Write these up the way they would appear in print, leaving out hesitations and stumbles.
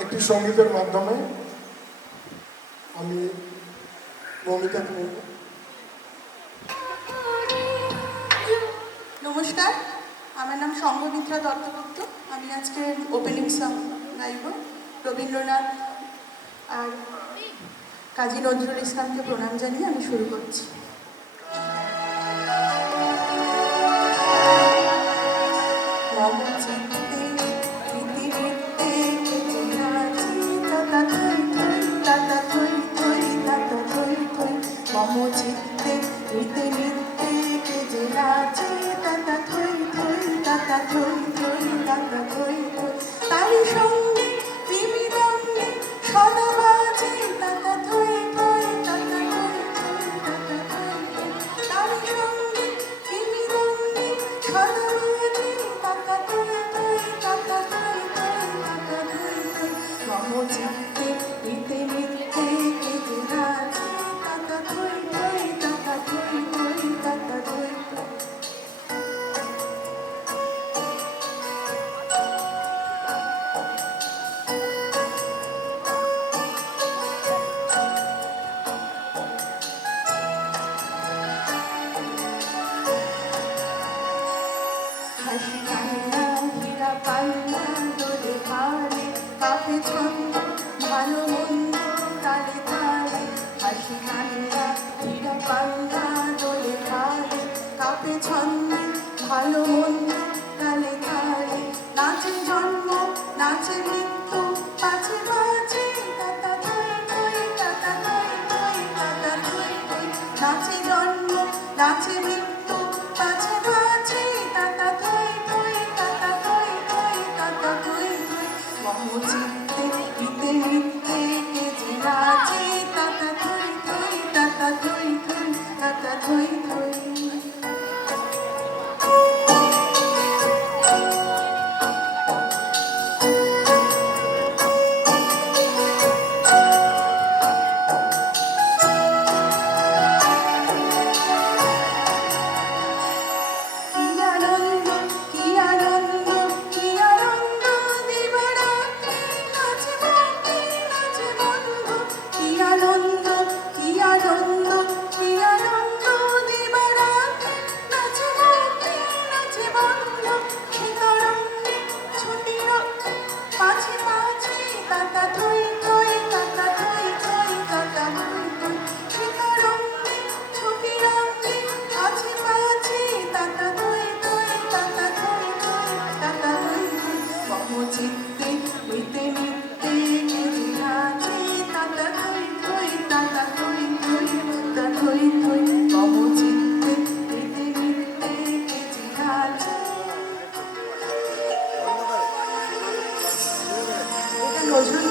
একটি সঙ্গীতের মাধ্যমে আমি ভূমিকা নেব। নমস্কার, আমার নাম সংঘমিত্রা দত্তগুপ্ত। আমি আজকে ওপেনিং সং গাইব। রবীন্দ্রনাথ আর কাজী নজরুল ইসলামকে প্রণাম জানিয়ে আমি শুরু করছি। মম চিত্তে নিতে নিতে কেজে নাচে তাতা থই থই তাতা থই থই তাতা থই থই তারি সঙ্গে বিবিরঙ্গে সদা বাজে তাতা থই থই তাতা থই থই তাতা থই থই তারি সঙ্গে বিবিরঙ্গে সদা বাজে তাতা থই থই তাতা থই থই তাতা থই থই মম চিত্তে নিতে নিতে কেজে নাচে তাতা থই থই তাতা থই থই তাতা থই থই। হাসি কান্না হীরা পান্না দোলে ভালে কাপে ছন্দ ভালো মন্দ তালে তালে হাসি কান্না হীরা পান্না দোলে ভালে কাপে ছন্দ ভালো মন্দ তালে তালে নাচে জন্ম নাচে মৃত্যু পাছে বাজে তাতা থই থই তাতা থই থই তাতা থই থই নাচে জন্ম নাচে মৃত্যু পাছে বাজে তাতা থই থই তাতা থই থই তাতা থই থই মম চিত্তে নিতে নিতে কেজে নাচে তাতা থই থই তাতা থই থই তাতা থই থই। চিত্তে নিতে নিতে কেজে নাচে তাতা থই থই তাতা থই থই তাতা থই থই মম চিত্তে নিতে নিতে কেজে নাচে। এটা নজরুল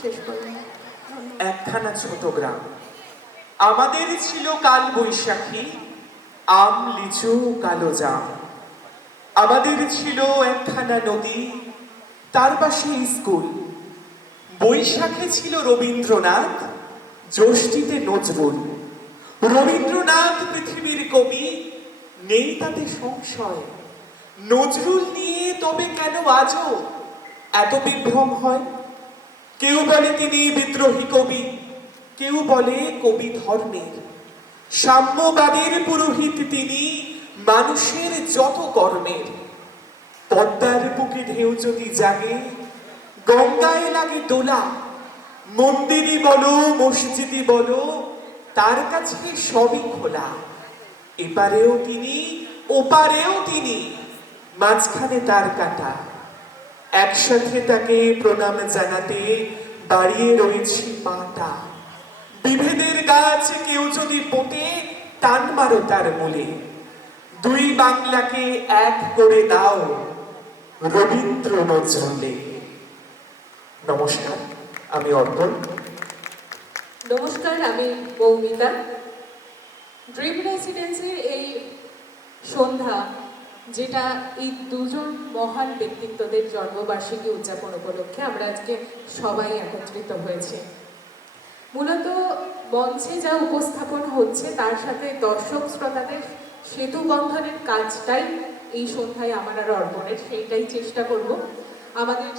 শেষ করলাম। একখানা ছোট গ্রাম, আমাদের ছিল কাল বৈশাখী, আম লিচু কালো জাম। আমাদের ছিল একখানা নদী, তার পাশে স্কুল। বৈশাখে ছিল রবীন্দ্রনাথ, জ্যৈষ্ঠীতে নজরুল। রবীন্দ্রনাথ পৃথিবীর কবি, নেই তাতে সংশয়। নজরুল নিয়ে তবে কেন আজও এত বিভ্রম হয়? কেউ বলে তিনি বিদ্রোহী কবি, কেউ বলে কবি ধর্মের। সাম্যবাদের পুরোহিত তিনি, মানুষের যত কর্মের। পদ্মার বুকে ঢেউ যদি জাগে, গঙ্গায় লাগে দোলা। মন্দিরই বলো মসজিদই বলো, তার কাছে সবই খোলা। এপারেও তিনি, ওপারেও তিনি, মাঝখানে তার কাটা। একসাথে তাকে প্রণাম জানাতে দাঁড়িয়ে রয়েছি পাটা। বিভেদের গাছ কেউ যদি পোঁতে, টান মারো তার মূলে। দুই বাংলাকে এক করে দাও রবীন্দ্র নজরুলে। নমস্কার, আমি অর্পণ। নমস্কার, আমি মৌমিতা। ড্রিম রেসিডেন্সির এই সন্ধ্যা, যেটা এই দুজন মহান ব্যক্তিত্বদের জন্মবার্ষিকী উদযাপন উপলক্ষে আমরা আজকে সবাই একত্রিত হয়েছি। মূলত মঞ্চে যা উপস্থাপন হচ্ছে তার সাথে দর্শক শ্রোতাদের সেতু বন্ধনের কাজটাই এই সন্ধ্যায় আমার আর অর্পণের, সেইটাই চেষ্টা করব। আমাদের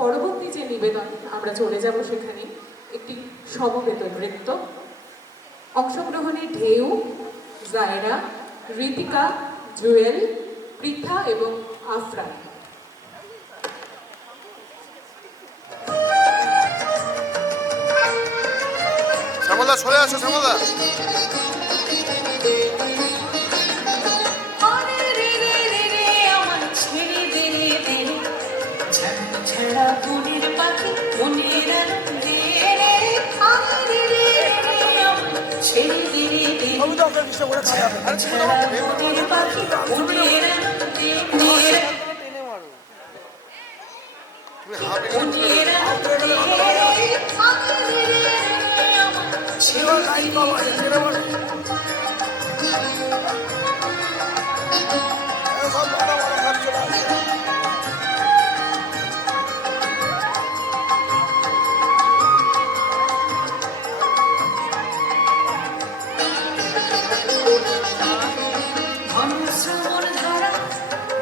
পরবর্তী যে নিবেদন, আমরা চলে যাব সেখানে একটি সমবেত নৃত্য। অংশগ্রহণে ঢেউ, জায়রা, ঋতিকা, জুয়েল, পৃথা এবং আফরান। শ্যামলদা সরে আসো, শ্যামলদা।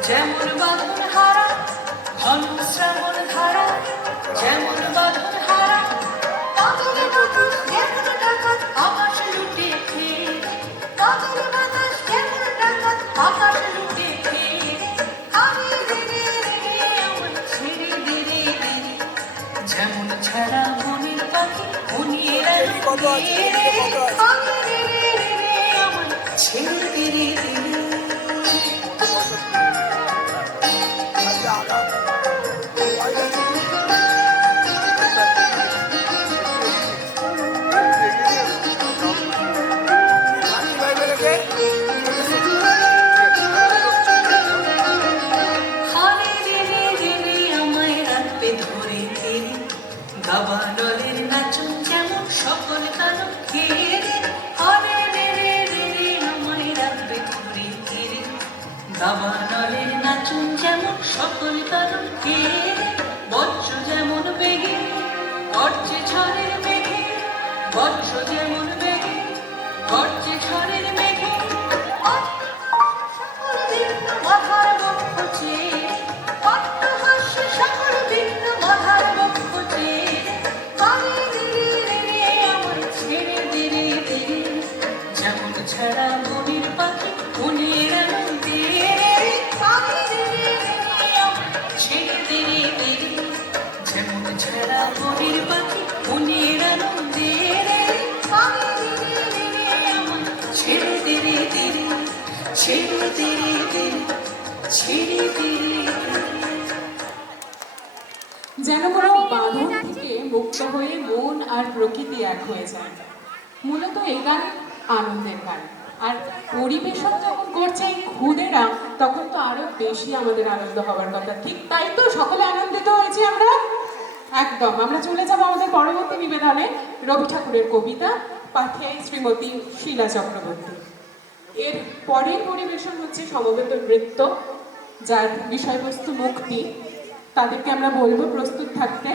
যেমন বাঁধন হারা, ঘন শ্রাবণ ধারা, যেমন বাঁধন হারা, পাগল বাতাস যেমন ডাকাত আকাশ লুটে খেয়ে, পাগল বাতাস যেমন ডাকাত আকাশ লুটে খেয়ে, আরে রে রে আমার ছেড়ে দে রে দে, যেমন ছাড়া মনের পাখি মনিয়ে রাখে, আরে রে রে আমার ছেড়ে দে রে দে। দাবানলের নাচন যেমন সকল তারক ঘিরে, হরে রে রে রে রে আমায় রাখবে ধরে ঘিরে। দাবানলের নাচন যেমন সকল তারক ঘিরে, বজ্র যেমন বেগে গর্জে ঝড়ের মেঘে, বজ্র যেমন বেগে গর্জে ঝড়ের মেঘে, সকল ভিন্ন মাথার বক্ষ চেয়ে, অট্টহাস্য সকল ভিন্ন মাথার বক্ষ চেয়ে, যেমন ছাড়া মনির পাখি মনির আনন্দে ছেড়ে দে রে, যেমন ছাড়া মনির পাখি মনির আনন্দে ছেড়ে দে রে, ছেড়ে দে রে, ছেড়ে দে রে। যেন কোনো বাঁধন থেকে মুক্ত হয়ে মন আর প্রকৃতি এক হয়ে যায়। মূলত এই গান আনন্দের গান, আর পরিবেশন যখন করছে এই খুদেরা, তখন তো আরো বেশি আমাদের আনন্দ হওয়ার কথা। ঠিক তাই তো, সকলে আনন্দিত হয়েছি আমরা। একদম, আমরা চলে যাব আমাদের পরবর্তী নিবেদনে রবি ঠাকুরের কবিতা পাঠে শ্রীমতী শীলা চক্রবর্তী। এর পরের পরিবেশন হচ্ছে সমবেত নৃত্য, যার বিষয়বস্তু মুক্তি। তাদেরকে আমরা বলবো প্রস্তুত থাকতে।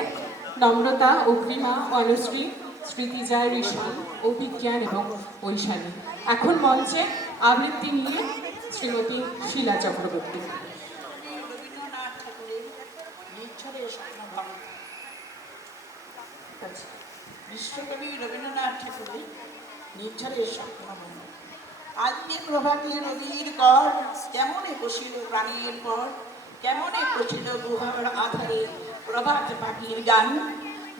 নম্রতা, অগ্রিমা, অনুশ্রী, স্মৃতিজা, ঋষান, অভিজ্ঞান এবং ঐশানী। এখন মঞ্চে আবৃত্তি নিয়ে শ্রীমতী শীলা চক্রবর্তী। রবীন্দ্রনাথ ঠাকুরের নির্ঝরের স্বপ্নভঙ্গ। বিশ্বকবি রবীন্দ্রনাথ ঠাকুরের নির্ঝরের স্বপ্নভঙ্গ। আজকে প্রভাতে নদীর কর কেমনে বসিল প্রাণীর পর, কেমনে বসিল গুহার আধারে প্রভাত পাখির গান।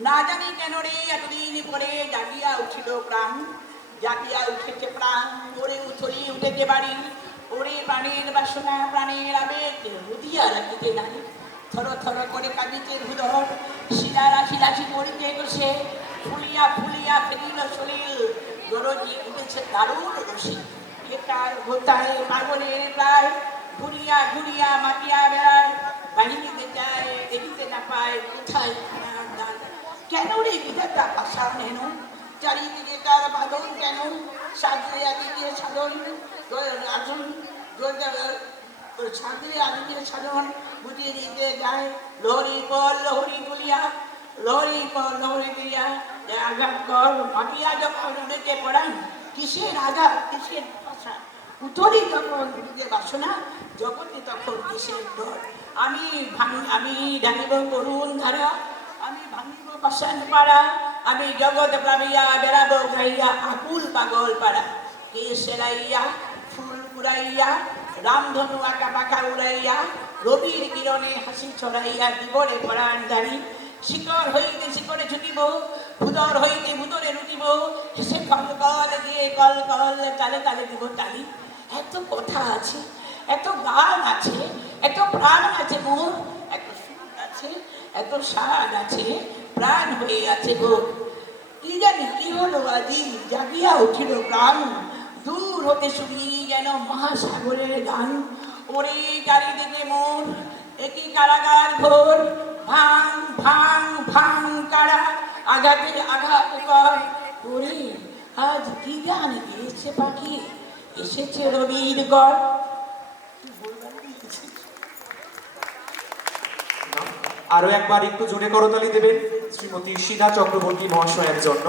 না জানি কেন রে এতদিন পরে জাগিয়া উঠিল প্রাণ, জাগিয়া উঠেছে প্রাণ, ওরে উথলি উঠেছে বাড়ি, ওরে প্রাণের বাসনা প্রাণের আবেগ রুদিয়া রাখিতে নাই। থর থর করে কাঁদিতে হৃদয়, শিলারা শিলাসি করিতে বসে, ফুলিয়া ফুলিয়া ফেরিল শরীর, দরজি উঠেছে দারুণ রসি। বেকার গোতায় পাগলের প্রায়, ঘুরিয়া ঘুরিয়া মাতিয়া বেড়ায়, বাহিনীতে যায় দেখিতে না পায় কোথায় খানার দান। কেন রে বিধাতা আশা নেন, চারিদিকে তার বাদন কেন, সাজিয়া দিকে সাধন রাজন, সাজিয়ে আদিকে সাধন বুঝিয়ে দিতে যায়। লহরি পর লহরি তুলিয়া, লহরি পর লহরি তুলিয়া আঘাত কর মাটিয়া যখন অনেকে পড়ান, কিসের আঘাত কিসের ভাষা, উতরি তখন বুঝতে বাসনা, জগতে তখন কিসের ডর। আমি ডাকিব করুণ ধারা, আমি ভাঙিব পাষাণ পাড়া, আমি জগৎ প্লাবিয়া বেড়াবো গাইয়া আকুল পাগল পাড়া। কে সেরাইয়া ফুল উড়াইয়া, রামধনু আঁকা পাখা উড়াইয়া, রবির কিরণে হাসি ছড়াইয়া দিবরে পরাণ দাঁড়ি। শিকড় হইতে শিকড়ে ছুটিব, ভুদর হইতে ভুদরে রুটিব, হেসে কল কল দিয়ে কল কল তালে তালে দিব তালি। এত কথা আছে, এত গান আছে, এত প্রাণ আছে মোর, এত সুর আছে, এত স্বাদ আছে, প্রাণ হয়ে আছে গোর। কি জানি কি হলো আজি জাগিয়া উঠিল প্রাণ, দূর হতে শুনি যেন মহাসাগরের গান। ওরে চারিদিকে মোর একই কারাগার ঘোর, ভাঙ ভাঙ ভাঙ কারা আঘাতে আঘাত কর। ওরে আজ কি গান গেয়েছে পাখি, এসেছে রবির গড়। আরো একবার একটু জোরে করতালি দেবেন শ্রীমতী শীলা চক্রবর্তী মহাশয়ের জন্য।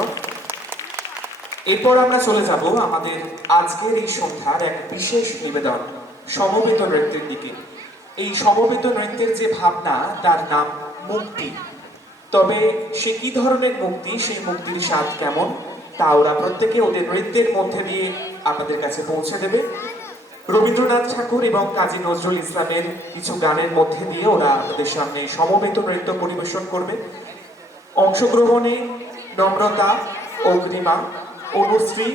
এরপর আমরা চলে যাব আমাদের আজকের এই সন্ধ্যার এক বিশেষ নিবেদন সমবেত নৃত্যের দিকে। এই সমবেত নৃত্যের যে ভাবনা তার নাম মুক্তি। তবে সে কি ধরনের মুক্তি, সেই মুক্তির স্বাদ কেমন তা ওরা প্রত্যেকে ওদের নৃত্যের মধ্যে দিয়ে আপনাদের কাছে পৌঁছে দেবে। রবীন্দ্রনাথ ঠাকুর এবং কাজী নজরুল ইসলামের কিছু গানের মধ্যে দিয়ে ওরা আপনাদের সামনে সমবেত নৃত্য পরিবেশন করবে। অংশগ্রহণে নম্রতা, অগ্রিমা, অনুশ্রী,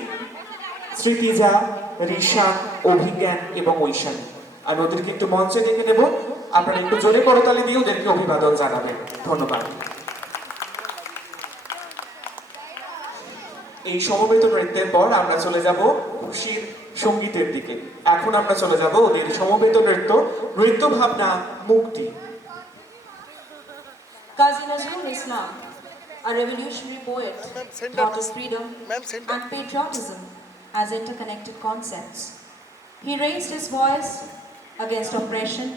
স্মৃতিজা, ঋষান, অভিজ্ঞান এবং ঐশানী। আমি ওদেরকে একটু মঞ্চে ডেকে নেব, আপনারা একটু জোরে করতালি দিয়ে ওদেরকে অভিবাদন জানাবেন। ধন্যবাদ। এই সমবেত নৃত্যের পর আমরা চলে যাব খুশির সঙ্গীতের দিকে। এখন আমরা চলে যাব ওদের সমবেত নৃত্য, নৃত্য ভাবনা মুক্তি। Qazi Nazrul Islam, a revolutionary poet, taught us freedom and patriotism as interconnected concepts. He raised his voice against oppression,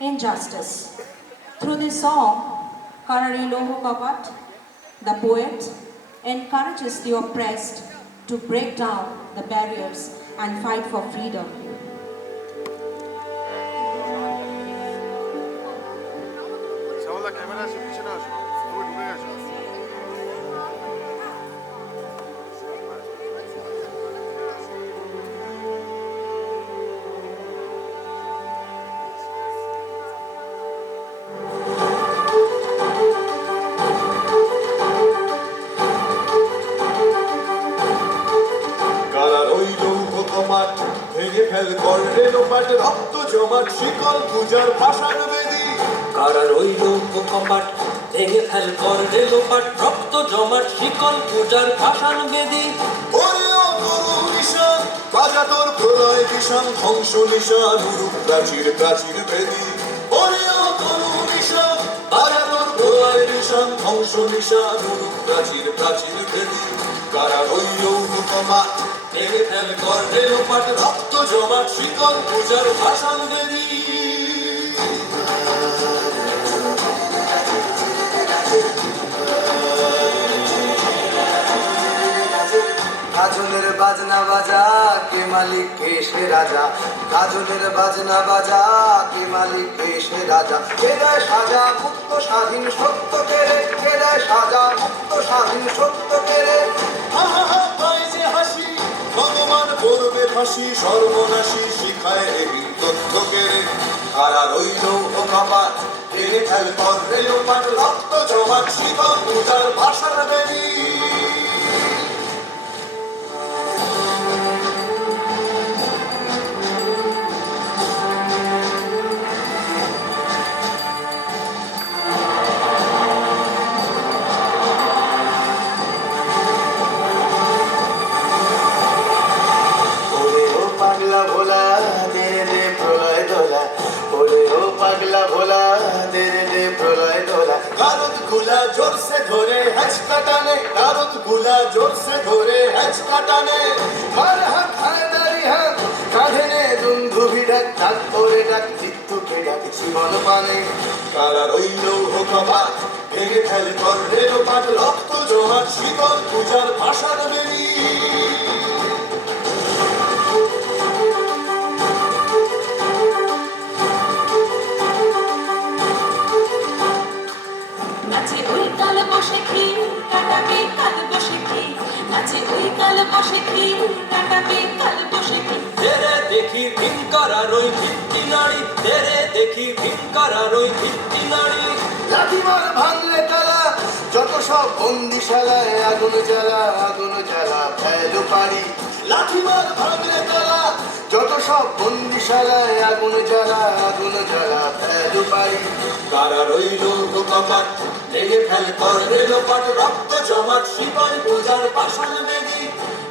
injustice. Through this song, Karari Loho Kapat, the poet encourages the oppressed to break down the barriers and fight for freedom. Shyamla camera আসো, পিছনে আসো, তুমি ঢুকে গেছো। কারা রইল উপকমাট ভেঙে fail কর রেলোপাট, রক্ত জমাট শিকল পূজার ভাষার বেদী। কারা রইল উপকমাট ভেঙে ফেল কর রেলোপাট, রক্ত জমাট শিকল পূজার ভাষান বেদী। ওরিও তরু নিশান বাজা তোর প্রলয় কিষান, ধ্বংস নিশান উরুপ প্রাচীর প্রাচীর বেদী। ওরিও তরু নিশান বাজা তোর প্রলয় নিশান ধ্বংস নিশান উড়ুক প্রাচীর প্রাচীর ভেদি কারা রইল কপাট ভেঙে ফেল কর্ণে লোপাট রক্ত জমাট শিকল পূজার ভাষান বেদি গাজনের বাজনা বাজা কে মালিক কে সে রাজা গাজনের বাজনা বাজা কে মালিক কে সে রাজা কে দেয় সাজা মুক্ত স্বাধীন সত্য কেড়ে কে দেয় সাজা মুক্ত স্বাধীন সত্য কেড়ে আহা পায় যে হাসি ভগবান করবে ফাঁসি সর্বনাশী শিখায় এগিয়ে তথ্য কেড়ে কারা রইল ও কপাট ভেঙে ফেল কর্ণে লোপাট রক্ত জমাট শিকল পূজার ভাষার বেদি পাগলা ভোলা দে দে প্রলয় দোলা ওরে ও পাগলা ভোলা দে দে প্রলয় দোলা কারত গুলা জোর সে ধরে হ্যাচকা টানে কারত গুলা জোর সে ধরে হ্যাচকা টানে মার হাত হায়দারি হাত কাঁধে নে দুন্ধুভি ডাক ডাক করে ডাক চিত্তুকে ডাক জীবন পানে কারা রইল ও কপাট ভেঙে ফেল কর্ণে লোপাট রক্ত জমাট শিকল পূজার ভাষার বেরি নাচে ওই কাল বসে কি কাটাবে কাল বসে কি নাচে ওই কাল বসে কি কাটাবে কাল বসে কি তেরে দেখি ভিনকারার ওই ভিত্তি নারী তেরে দেখি ভিনকারার ওই ভিত্তি নারী লাঠিমার ভাঙলে তালা যত সব বন্দিশালায় আগুন জ্বালা ফেলো পারি লাঠিমার ভাঙলে তালা যত সব বন্দিশালায় আগুন জ্বালা ফেলো পারি কারা রইল ও কপাট ভেঙে ফেল কর্ণে লোপাট রক্ত জমাট শিকল পূজার ভাষান বেদি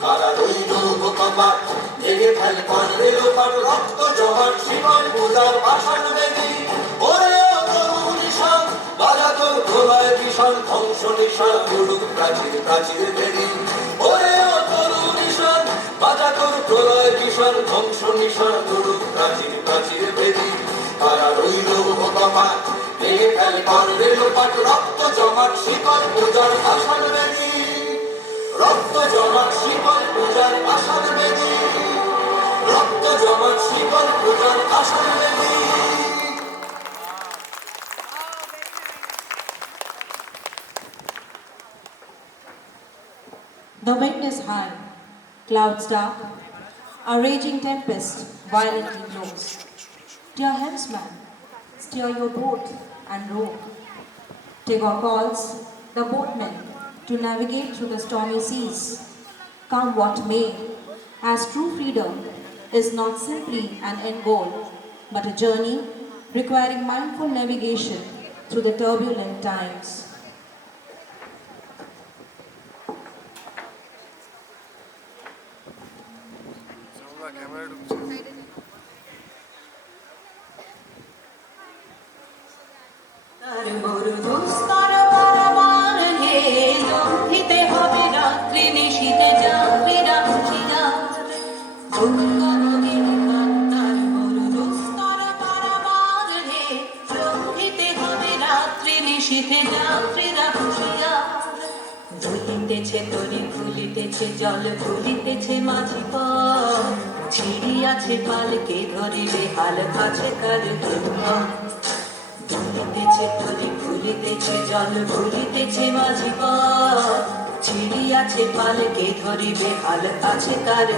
কারা রইল ও কপাট ভেঙে ফেল কর্ণে লোপাট রক্ত জমাট শিকল পূজার ভাষান বেদি ওরে ও তরুণ নিশান বাজা তোর প্রলয় ভীষণ ধ্বংস নিশান উড়ুক প্রাচীর প্রাচীর বেদি ওরে ও তরুণ নিশান বাজা তোর প্রলয় ভীষণ ধ্বংস নিশান উড়ুক প্রাচীর প্রাচীর বেদি কারা রইল ও কপাট ভেঙে ফেল কর্ণে লোপাট রক্ত জমাট শিকল পূজার ভাষান বেদি রক্ত জমাট শিকল পূজার ভাষান বেদি রক্ত জমাট শিকল পূজার ভাষান বেদি The wind is high, clouds dark, a raging tempest violently blows. Dear helmsman, steer your boat and row. Tagore calls the boatmen to navigate through the stormy seas. Come what may, as true freedom is not simply an end goal, but a journey requiring mindful navigation through the turbulent times. Camera ঢুকছে তার মরু দুস্তর পারাবার হে লঙ্ঘিতে হবে রাত্রি নিশীতে যাত্রীরা হুঁশিয়ার গঙ্গা নদীর কান্তার মরু দুস্তর পারাবার হে লঙ্ঘিতে হবে রাত্রি নিশীতে যাত্রীরা হুঁশিয়ার দুলিতেছে তরি ফুলিতেছে জল ফুলিতেছে মাঝি পথ ছিড়িয়াছে পালকে ধরিবে হাল কাছে কার দুলিতেছে তরি ফুলিতেছে জল ফুলিতেছে মাঝি পথ ছিড়িয়াছে পালকে ধরিবে হাল কাছে কার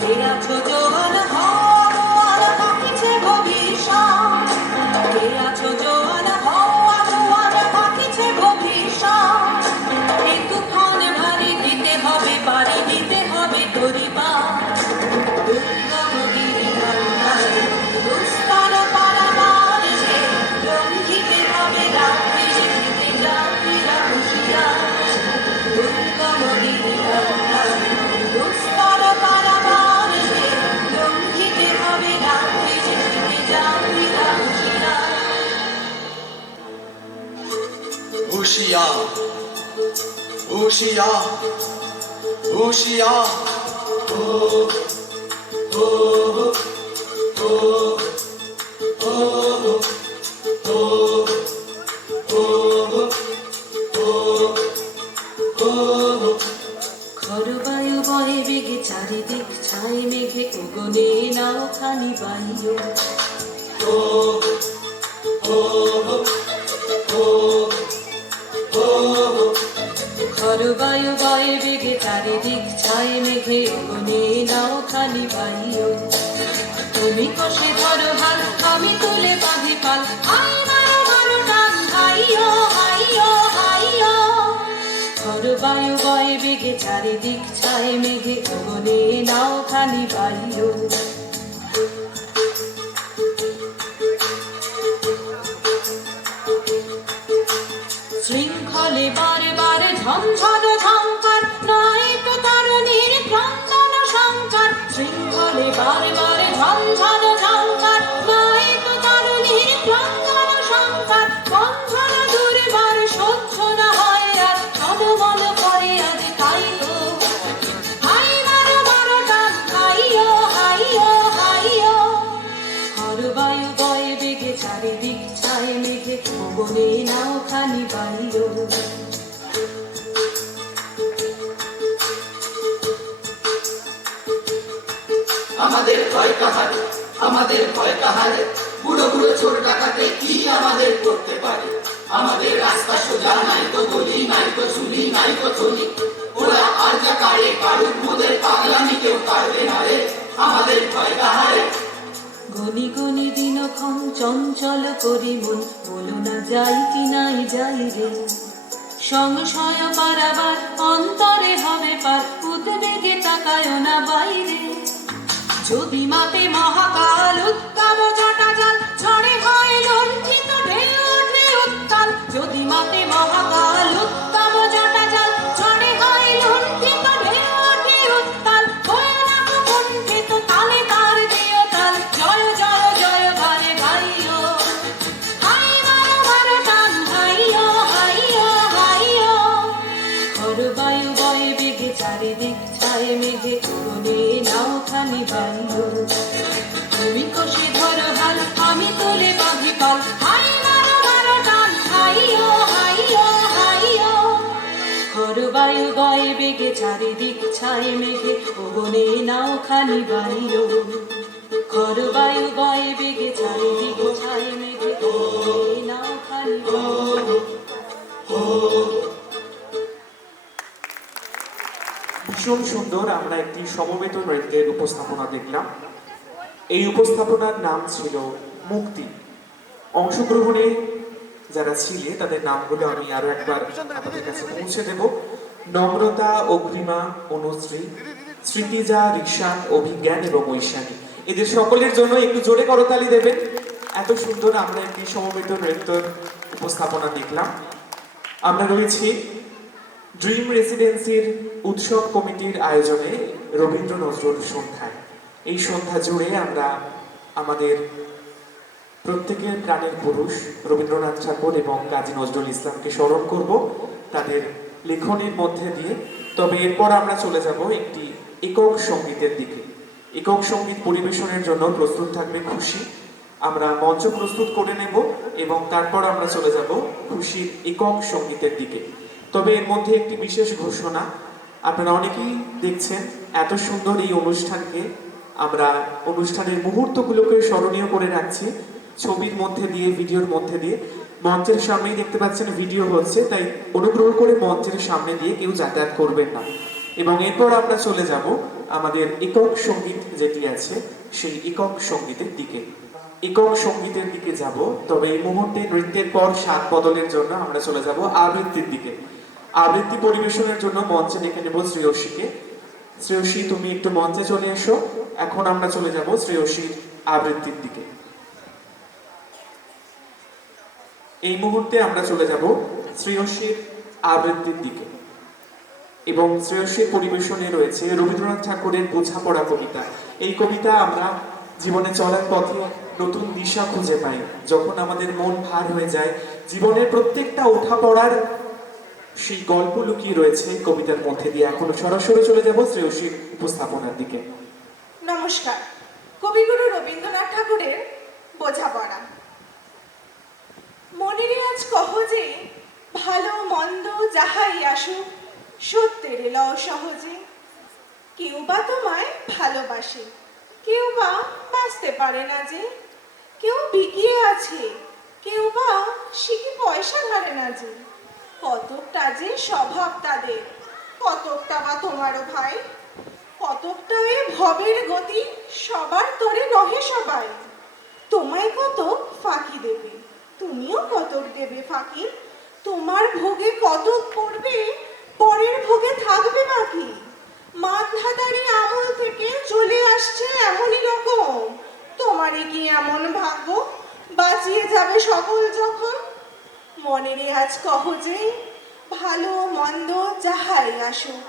কে আছো জোয়ান হওয়ার পাখিছে ভবিষ্যৎ কে আছো জোয়ান হওয়া জোয়ান পাখিছে ভবিষ্যৎ এই তুফান ভারী দিতে হবে পারি দিতে হবে তরিবা দুর্গম গিরিখান্ডার দুস্তর পারাবার হে লঙ্ঘিতে হবে রাত্রি নিশীতে যাত্রীরা হুঁশিয়ার দুর্গম গিরিখান্ডার দুস্তর পারাবার হে লঙ্ঘিতে হুশিয়া হুশিয়া ও ও ও ও ও খরবায়ু বয়ে বেগে চারিদিক ছাই মেঘে উগনে নাও খানি বাইও খরবায়ু বয়ে বেগে চারিদিক ছাই মেঘে উগনে নাও খানি বাইও তুমি কষে ধরো হাল আমি তুলে বাঁধি পাল আই মারো মারো টান হাইও হাইও হাইও খরবায়ু বয়ে বেগে চারিদিক ছাই মেঘে উগনে নাও খানি বাইও শৃঙ্খলে বারে বারে ঝঞ্ঝন ঝঙ্কার নাই তো তারুণীর ক্রন্দন শঙ্কার শৃঙ্খলে বারে বারে ঝঞ্ঝন ঝঙ্কার নাই তো তারুণীর ক্রন্দন শঙ্কার বন্ধন দুর্বার সহ্য না হয় আর মন করে আজ তাই তো হাই মারো মারো টান হাইও হাইও হাইও খরবায়ু বয়ে বেগে চারিদিক ছাই মেঘে ভুবনে নাও খানি বাইও আমাদের ভয় কাহারে আমাদের ভয় কাহারে বুড়ো বুড়ো ছোট টাকাতে কি আমাদের করতে পারে আমাদের রাস্তা সোজা নাই তো গলি নাই তো চুলি নাই তো থলি ওরা আর যা কারে কারুর মোদের পাগলামি কেউ পারবে না রে আমাদের ভয় কাহারে গনি গনি দিনক্ষণ চঞ্চল করি মন বলো না যাই কি নাই যাই রে সংশয় পারাবার অন্তরে হবে পার উদ্বেগে তাকায় না বাইরে যদি মাতে মহাকাল উত্তম জটা জাল ঝড়ে হয় লণ্ঠিত ঢেউ ওঠে উত্তাল যদি মাতে মহাকাল উত্তম জটা জাল ঝড়ে হয় লণ্ঠিত ঢেউ ওঠে উত্তাল হয় না কুণ্ঠিত তালে তার দিও তাল জয় জয় জয় গানে গাইও হাই মারো মারো টান হাইও হাইও হাইও খরবায়ু বয়ে বেগে চারিদিক ছাই মেঘে উগনে নাও খানি বাইও তুমি কষে ধরো হাল আমি তুলে বাঁধি পাল হাই মারো মারো টান হাইও হাইও হাইও খরবায়ু বয়ে বেগে চারিদিক ছাই মেঘে উগনে নাও খানি বাইও খরবায়ু বয়ে বেগে চারিদিক ছাই মেঘে উগনে নাও খানি বাইও ভীষণ সুন্দর আমরা একটি সমবেত নৃত্যের উপস্থাপনা দেখলাম এই উপস্থাপনার নাম ছিল মুক্তি অংশগ্রহণে যারা ছিলে তাদের নামগুলো আমি আরো একবার আপনাদের কাছে পৌঁছে দেব নম্রতা অগ্রিমা অনুশ্রী স্মৃতিজা রিশান অভিজ্ঞান এবং ঐশানী এদের সকলের জন্য একটু জোরে করতালি দেবেন এত সুন্দর আমরা একটি সমবেত নৃত্যের উপস্থাপনা দেখলাম আমরা রয়েছি ড্রিম রেসিডেন্সির উৎসব কমিটির আয়োজনে রবীন্দ্র নজরুল সন্ধ্যায় এই সন্ধ্যা জুড়ে আমরা আমাদের প্রত্যেকের প্রাণের পুরুষ রবীন্দ্রনাথ ঠাকুর এবং কাজী নজরুল ইসলামকে স্মরণ করব তাদের লেখনের মধ্যে দিয়ে তবে এরপর আমরা চলে যাব একটি একক সঙ্গীতের দিকে একক সঙ্গীত পরিবেশনের জন্য প্রস্তুত থাকবে খুশি আমরা মঞ্চ প্রস্তুত করে নেব এবং তারপর আমরা চলে যাব খুশির একক সঙ্গীতের দিকে তবে এর মধ্যে একটি বিশেষ ঘোষণা আপনারা অনেকেই দেখছেন এত সুন্দর এই অনুষ্ঠানকে আমরা অনুষ্ঠানের মুহূর্তগুলোকে স্মরণীয় করে রাখছি ছবির মধ্যে দিয়ে ভিডিওর মধ্যে দিয়ে মঞ্চের সামনেই দেখতে পাচ্ছেন ভিডিও হচ্ছে তাই অনুগ্রহ করে মঞ্চের সামনে দিয়ে কেউ যাতায়াত করবেন না এবং এরপর আমরা চলে যাব আমাদের একক সঙ্গীত যেটি আছে সেই একক সঙ্গীতের দিকে একক সঙ্গীতের দিকে যাব তবে এই মুহূর্তে নৃত্যের পর স্বাদ বদলের জন্য আমরা চলে যাব আবৃত্তির দিকে আবৃত্তি পরিবেশনের জন্য মঞ্চে ডেকে নেব শ্রেয়সীকে শ্রেয়সী তুমি একটু মঞ্চে চলে এসো এখন আমরা চলে যাব শ্রেয়সীর আবৃত্তির দিকে এই মুহূর্তে আমরা চলে যাব শ্রেয়সীর আবৃত্তির দিকে এবং শ্রেয়সীর পরিবেশনে রয়েছে রবীন্দ্রনাথ ঠাকুরের বোঝাপড়া কবিতা এই কবিতা আমরা জীবনে চলার পথে নতুন দিশা খুঁজে পাই যখন আমাদের মন ভার হয়ে যায় জীবনের প্রত্যেকটা ওঠা পড়ার সেই গল্প লুকিয়ে রয়েছে কবিতার মধ্যে দিয়ে। এখনো সরাসরি চলে যাব শ্রেয়সীর উপস্থাপনার দিকে। নমস্কার। কবিগুরু রবীন্দ্রনাথ ঠাকুরের বোঝাপড়া। মনেরে আজ কহ যে ভালো মন্দ যাহাই আসুক সত্যের লও সহজে। কেউ বা তোমায় ভালোবাসে, কেউ বা বাঁচতে পারে না যে। কেউ বিকিয়ে আছে, কেউ বা শিখে পয়সা ধারে না যে। কতকটা যে স্বভাব তাদের, কতকটা বা তোমারও ভাই। কতকটা এ ভবের গতি, সবার তরে নহে সবাই। তোমায় কত ফাঁকি দেবে, তুমিও কতক দেবে ফাঁকি। তোমার ভোগে কতক পড়বে, পরের ভোগে থাকবে বাকি। মানধাতারি আমল থেকে চলে আসছে এমনই রকম। তোমারই কি এমন ভাগ্য, বাঁচিয়ে যাবে সকল যখন। মনেরে আজ কহ যে ভালো মন্দ যাহাই আসুক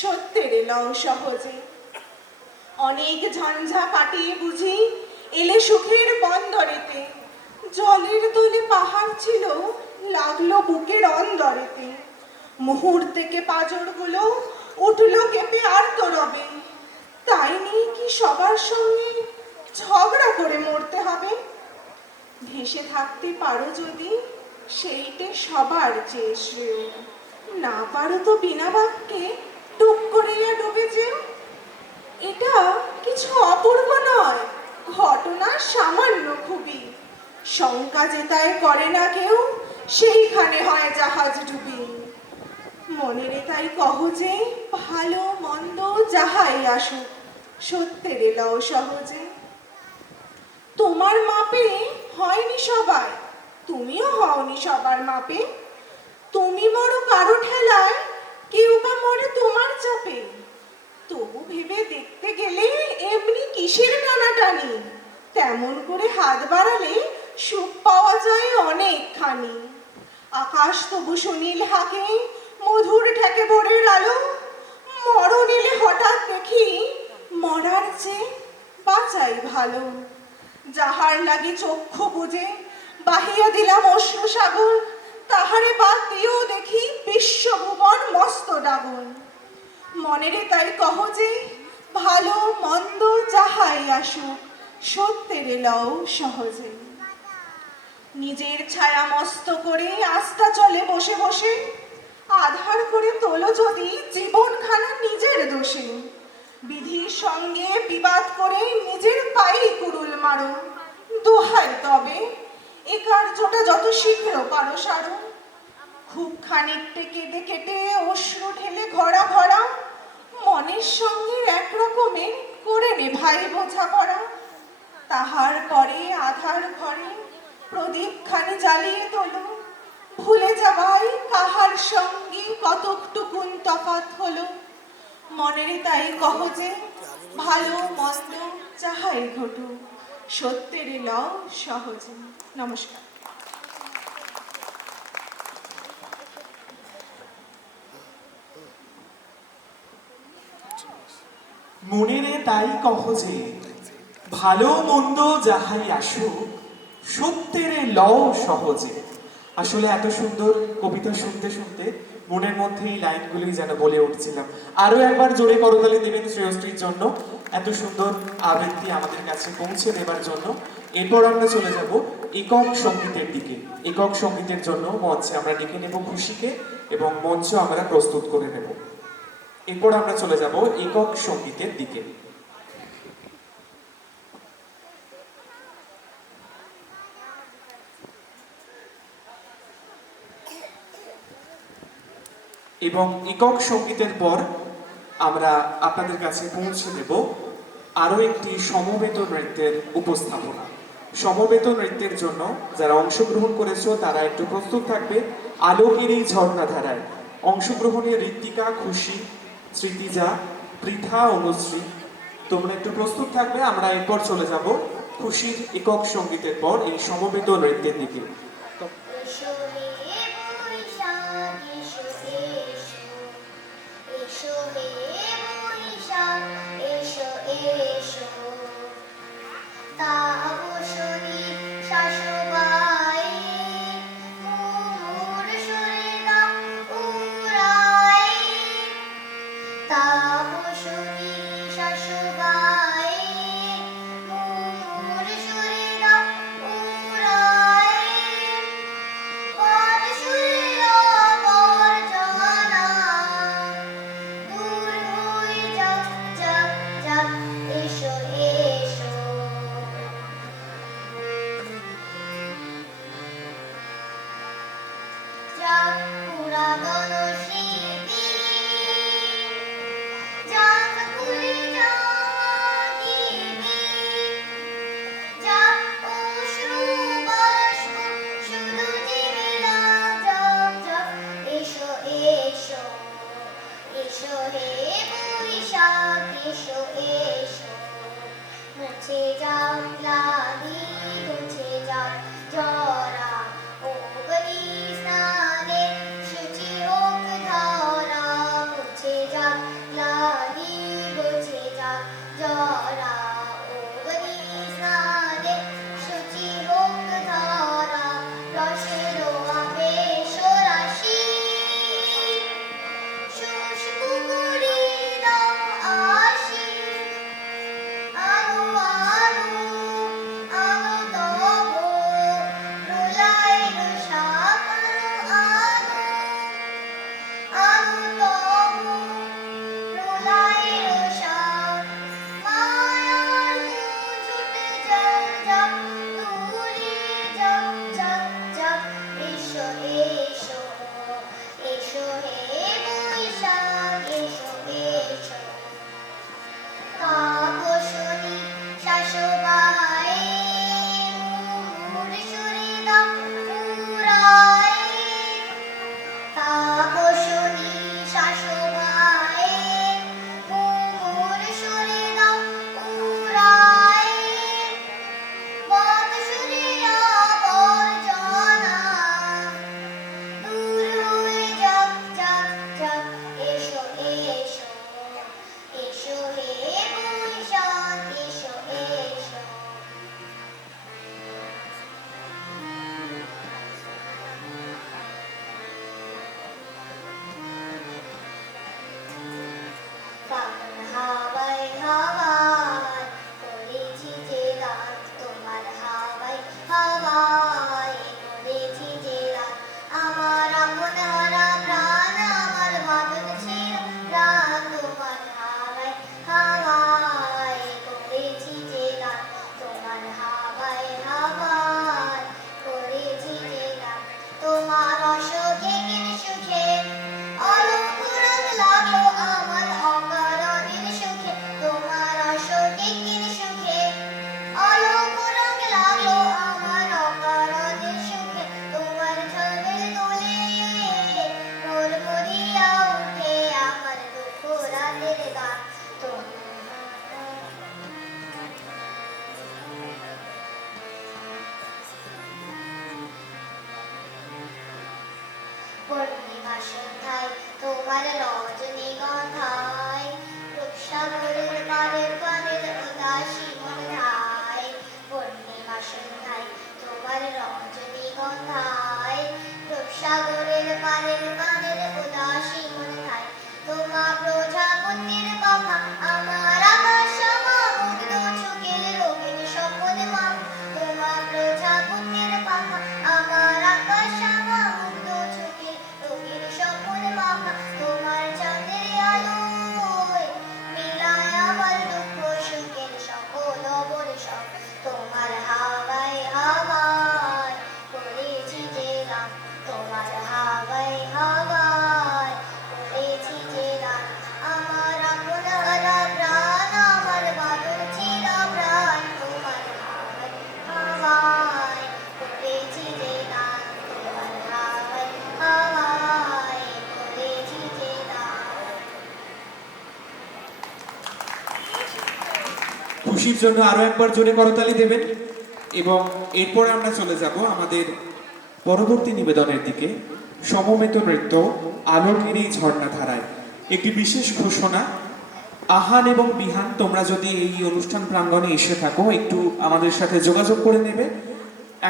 সত্যের লও সহজে। অনেক ঝঞ্ঝা কাটিয়ে বুঝি এলে সুখের বন্দরেতে। জলের দলে পাহাড় ছিল, লাগলো বুকের অন্দরেতে। মুহূর্তেকে পাঁজরগুলো উঠলো কেঁপে আর তো রবে। তাই নিয়ে কি সবার সঙ্গে ঝগড়া করে মরতে হবে? ভেসে থাকতে পারো যদি সেইটে সবার চেয়ে শ্রেয়। না পারো তো বিনা বাক্যে টুক করিয়া ডুবে যেও। এটা কিছু অপূর্ব নয়, ঘটনা সামান্য খুবই। শঙ্কা যেতায় করে না কেউ, সেইখানে হয় জাহাজ ডুবি। মনেরে তাই কহ যে ভালো মন্দ যাহাই আসুক সত্যের লও সহজে। তোমার মাপে হয়নি সবাই, তুমিও হওনি সবার মাপে। তুমি মরো কারো ঠেলায়, কেউ বা মরে তোমার চাপে। তবু ভেবে দেখতে গেলে এমনি কিসের টানাটানি। তেমন করে হাত বাড়ালে সুখ পাওয়া যায় অনেকখানি। আকাশ তবু সুনীল হাকে, মধুর ঠেকে ভোরের আলো। মরণ এলে হঠাৎ দেখি মরার চেয়ে বাঁচাই ভালো। যাহার লাগি চক্ষু বুঝে বাহিয়া দিলাম অশ্রু সাগর, তাহারে বাদ দিয়েও দেখি বিশ্বভুবন মস্ত ডাগর। মনেরে তাই কহ যে ভালো মন্দ যাহাই আসুক সত্যের লও সহজে। নিজের ছায়া মস্ত করে আস্থা চলে বসে বসে। আধার করে তোলো যদি জীবনখানা নিজের দোষে। বিধির সঙ্গে বিবাদ করে নিজের পায়েই কুড়ুল মারো। দোহাই তবে এ কার্যটা যত শীঘ্র পারো সারো। খুব খানিকটে কেঁদে কেটে অশ্রু ঢেলে ঘরা ভরা। মনের সঙ্গে একরকমের করে নে ভাই বোঝাপড়া। তাহার পরে আধার ঘরে প্রদীপ খানি জ্বালিয়ে তোলো। ভুলে যাবাই কাহার সঙ্গে কতকটুকুন তফাৎ হলো। মনেরে তাই কহ যে ভালো মন্দ যাহাই ঘটুক সত্যের লও সহজে। নমস্কার। মনেরে তাই কহ যে ভালো মন্দ যাহাই আসুক সত্যের লও সহজে। আসলে এত সুন্দর কবিতা শুনতে শুনতে মনের মধ্যে এই লাইনগুলি যেন বলে উঠছিলাম। আরো একবার জোরে করতালি দেবেন শ্রেয়শ্রীর জন্য, এত সুন্দর আবৃত্তি আমাদের কাছে পৌঁছে দেবার জন্য। এরপর আমরা চলে যাব একক সঙ্গীতের দিকে। একক সঙ্গীতের জন্য মঞ্চে আমরা ডেকে নেব খুশিকে এবং মঞ্চ আমরা প্রস্তুত করে নেব। এরপর আমরা চলে যাব একক সঙ্গীতের দিকে। এবং একক সঙ্গীতের পর আমরা আপনাদের কাছে পৌঁছে দেব আরো একটি সমবেত নৃত্যের উপস্থাপনা। সমবেত নৃত্যের জন্য যারা অংশগ্রহণ করেছো তারা একটু প্রস্তুত থাকবে। আলোকের এই ঝর্ণাধারায় অংশগ্রহণে ঋত্বিকা, খুশি, স্মৃতিজা, পৃথা, অনুশ্রী, তোমরা একটু প্রস্তুত থাকবে। আমরা এরপর চলে যাব খুশির একক সঙ্গীতের পর এই সমবেত নৃত্যের দিকে। শাশুবাই মুমূর্ষুর নাম মুছে যাক গ্লানি, মুছে যাক জরা, অগ্নি স্নানে শুচি হোক ধরা। মুছে যাক গ্লানি, মুছে যাক জরা, অগ্নি স্নানে শুচি হোক ধরা। রসের আবেশ রাশি শুষ্ক করে দাও আশি। আলো আলো আলো তব প্রলয় রসাক আলো আলো তব প্রলয় রসাক। মায়ার ছুটে যাক যাক দূরে যাক যাক যাক। এসো এসো এসো হে বৈশাখ এসো এসো। কাকশনী শাসবায় মুহুর সুরে দাও পুরায়। কাকশনী শাসবায় মুহুর সুরে দাও পুরায়। বৎসরে আবর্জনা দূর হয়ে যাক যাক যাক। এসো এসো এসো হে বৈশাখ এসো এসো। ফাগুন হাওয়ায় হাওয়ায় করেছি যে গান, তোমার হাওয়ায় হাওয়ায় করেছি যে গান। আমার আপন হারা প্রাণ আমার বাঁধন ছিল প্রাণ, তোমার হাওয়ায় হাওয়ায় করেছি যে গান, তোমার হাওয়ায় হাওয়ায় করেছি যে গান। তোমার অসুখে কিন সুখে অলৌক রং লাগলো আমার অকারণের সুখে। তোমার অসুখে কিন সুখে অলৌক রং লাগলো আমার অকারণের সুখে। তোমার ছবির তোলে মোর মরিয়া উঠে আমার দুঃখ রাতের গান। পূর্ণিমা সন্ধ্যায় তোমার রজনীগন্ধায় রূপসাগরের পাড়ের পাড়ের উদাসী মনধায়। পূর্ণিমা সন্ধ্যায় তোমার রজনীগন্ধায় রূপসাগরের পাড়ের পাড়ের উদাসী মনধায়। তোমার প্রজাপতির পাখা আমার আকাশ আমার মুগ্ধ চোখের রঙিন স্বপ্ন মা। তোমার প্রজাপতির পাখা আমার আকাশ আমার মুগ্ধ চোখের রঙিন স্বপ্ন মাখা। তোমার চাঁদের আলোয় মিলায় আমার দুঃখ সুখের সকল বর্ষক। তোমার হাওয়ায় হাওয়ায় করেছি যে গান, তোমার হাওয়ায় হাওয়ায় করেছি যে গান। আমার আপন হারা প্রাণ আমার বাঁধন ছিল প্রাণ, তোমার হাওয়ায় হাওয়ায় করেছি যে গান, তোমার হাওয়ায় হাওয়ায় করেছি যে গান। খুশির জন্য আরো একবার জোরে করতালি দেবেন। এবং এরপরে আমরা চলে যাব আমাদের পরবর্তী নিবেদনের দিকে। সমবেত নৃত্য আলোকের এই ঝর্ণাধারায় একটি বিশেষ ঘোষণা। আহান এবং বিহান তোমরা যদি এই অনুষ্ঠান প্রাঙ্গণে এসে থাকো একটু আমাদের সাথে যোগাযোগ করে নেবে।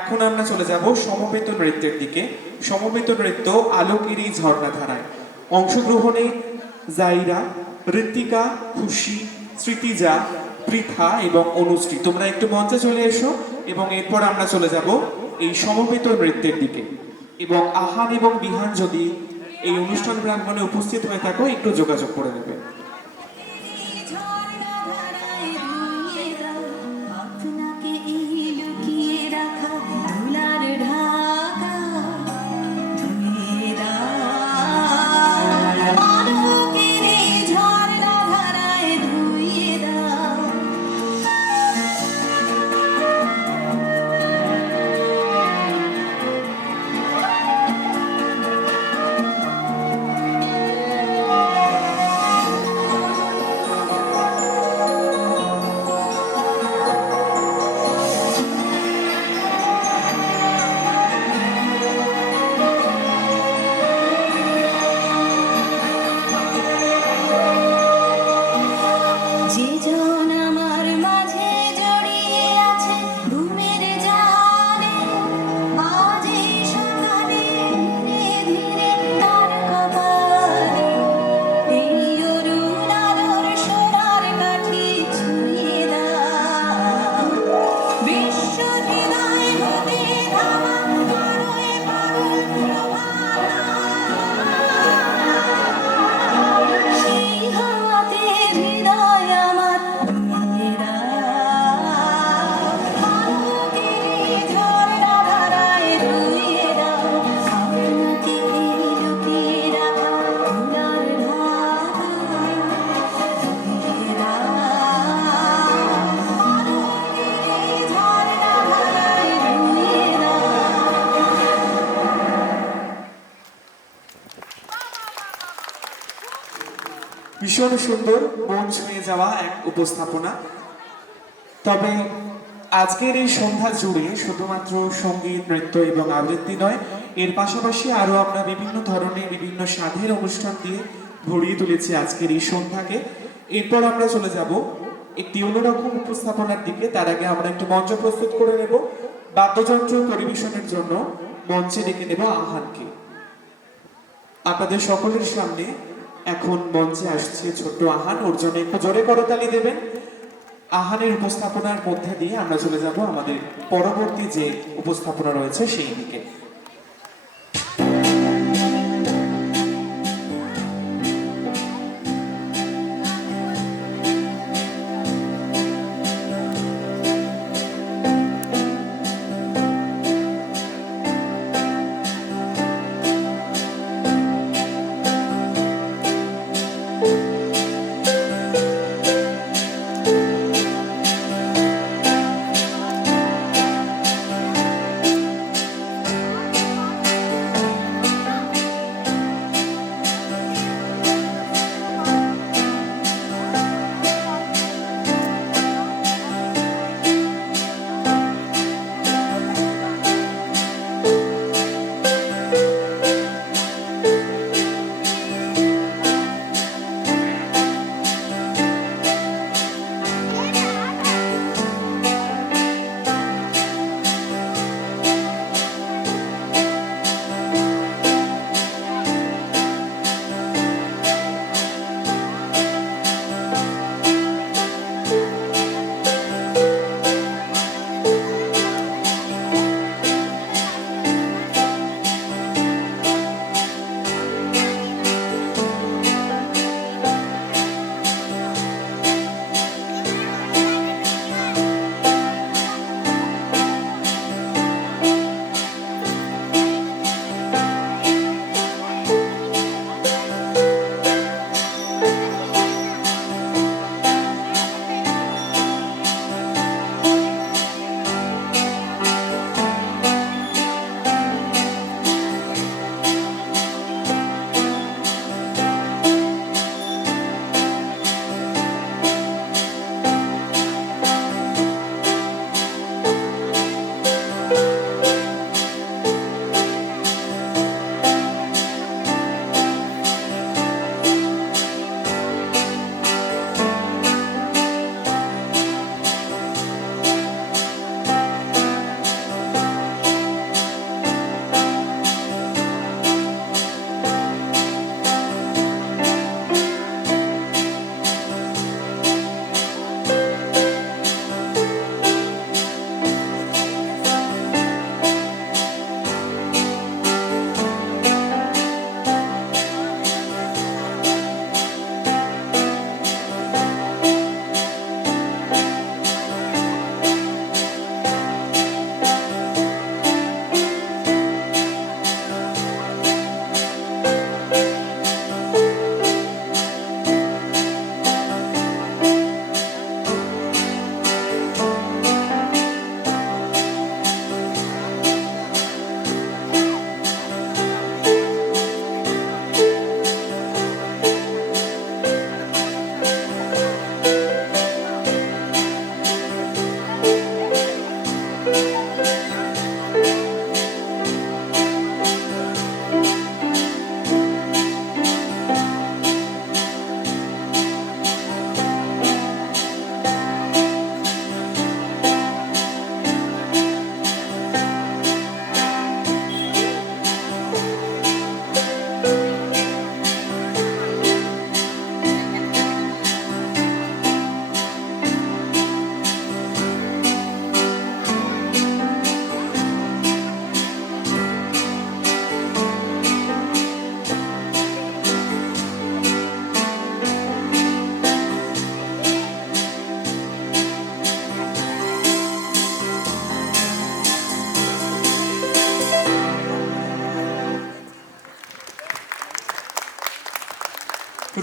এখন আমরা চলে যাব সমবেত নৃত্যের দিকে। সমবেত নৃত্য আলোকের এই ঝর্ণাধারায় অংশগ্রহণে জাইরা, ঋত্বিকা, খুশি, স্মৃতিজা, পৃথা এবং অনুশ্রী। তোমরা একটু মঞ্চে চলে এসো এবং এরপর আমরা চলে যাব এই সমবেত নৃত্যের দিকে। এবং আহান এবং বিহান যদি এই অনুষ্ঠান প্রাঙ্গণে উপস্থিত হয়ে থাকো একটু যোগাযোগ করে নেবে। আপনাকে লুকিয়ে রাখা ধুলার ঢাকা ধুয়ে দাও। আলোকের এই ঝর্ণাধারায় ধুয়ে দাও। ভীষণ সুন্দর, মন ছুঁয়ে যাওয়া এক উপস্থাপনা। তবে আজকের এই সন্ধ্যা জুড়ে শুধুমাত্র সঙ্গীত, নৃত্য এবং আবৃত্তি নয়, এর পাশাপাশি আরো আমরা বিভিন্ন ধরনের বিভিন্ন স্বাদের অনুষ্ঠান দিয়ে ভরিয়ে তুলেছি আজকের এই সন্ধ্যাকে। এরপর আমরা চলে যাব একটি অন্যরকম উপস্থাপনার দিকে। তার আগে আমরা একটু মঞ্চ প্রস্তুত করে নেব। বাদ্যযন্ত্র পরিবেশনের জন্য মঞ্চে ডেকে নেব আহানকে। আপনাদের সকলের সামনে এখন মঞ্চে আসছে ছোট্ট আহান। ওর জন্য একটু জোরে করতালি দেবেন। আহানের উপস্থাপনার মধ্যে দিয়ে আমরা চলে যাব আমাদের পরবর্তী যে উপস্থাপনা রয়েছে সেই দিকে।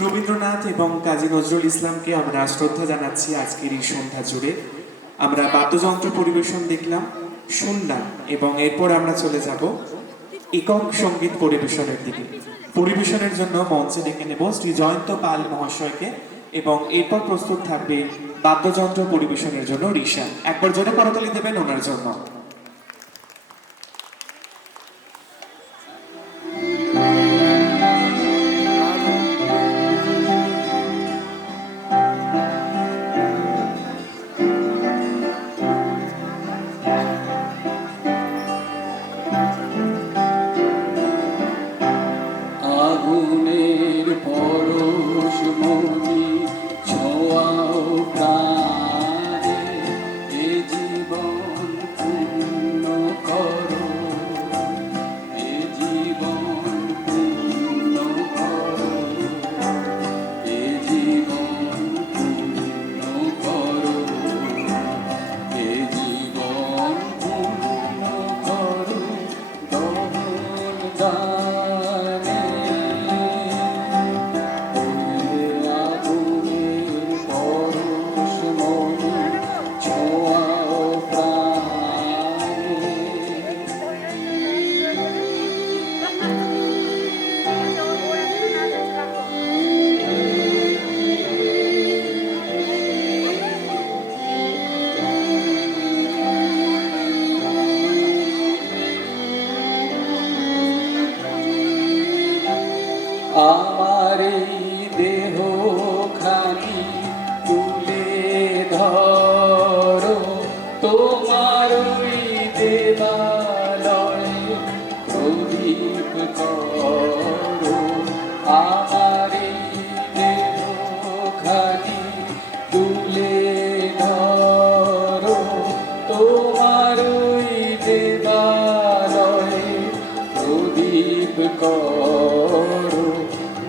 রবীন্দ্রনাথ এবং কাজী নজরুল ইসলামকে আমরা শ্রদ্ধা জানাচ্ছি আজকের এই সন্ধ্যা জুড়ে। আমরা বাদ্যযন্ত্র পরিবেশন দেখলাম, শুনলাম এবং এরপর আমরা চলে যাব একক সঙ্গীত পরিবেশনের দিকে। পরিবেশনের জন্য মঞ্চে ডেকে নেব শ্রী জয়ন্ত পাল মহাশয়কে, এবং এরপর প্রস্তুত থাকবে বাদ্যযন্ত্র পরিবেশনের জন্য ঋষা। একবার জোরে করতালি দেবেন ওনার জন্য। আগুনের পরশ মনি ছোঁয়াও প্রাণে, এ জীবন পূর্ণ করো, এ জীবন পূর্ণ করো, এ জীবন পূর্ণ করো, এ জীবন পূর্ণ করো, দহন দানে আগুনের পরশ মনি ছোঁয়াও প্রাণে। আমার এই দেহ খানি তুলে ধরো, তোমার ওই দেবালয়ে প্রদীপ করো। আমার এই দেহ খানি তুলে ধরো, তোমার ওই দেবালয়ে প্রদীপ করো।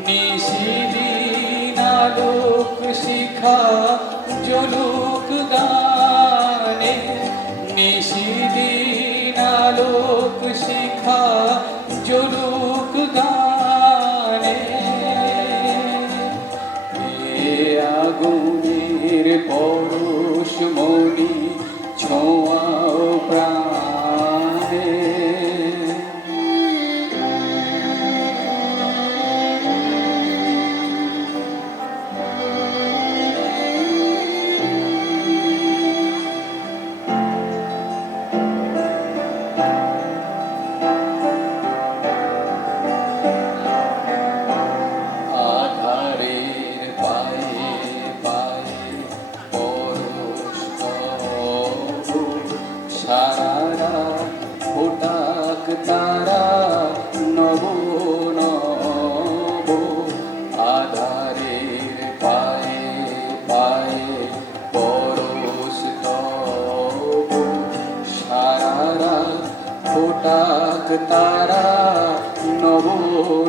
নিশিদিন আলোক শিখা জ্বলুক গানে, নিশিদিন আলোক শিখা জ্বলুক গানে। এ আগুনের পরশ মনি ছোঁয়াও প্রাণে। আধারের পায়ে পায়ে পরশ তব, সারা রাত ফোটাক তারা নব নব। আধারের পায়ে পায়ে পরশ তব, সারা রাত ফোটাক তারা নব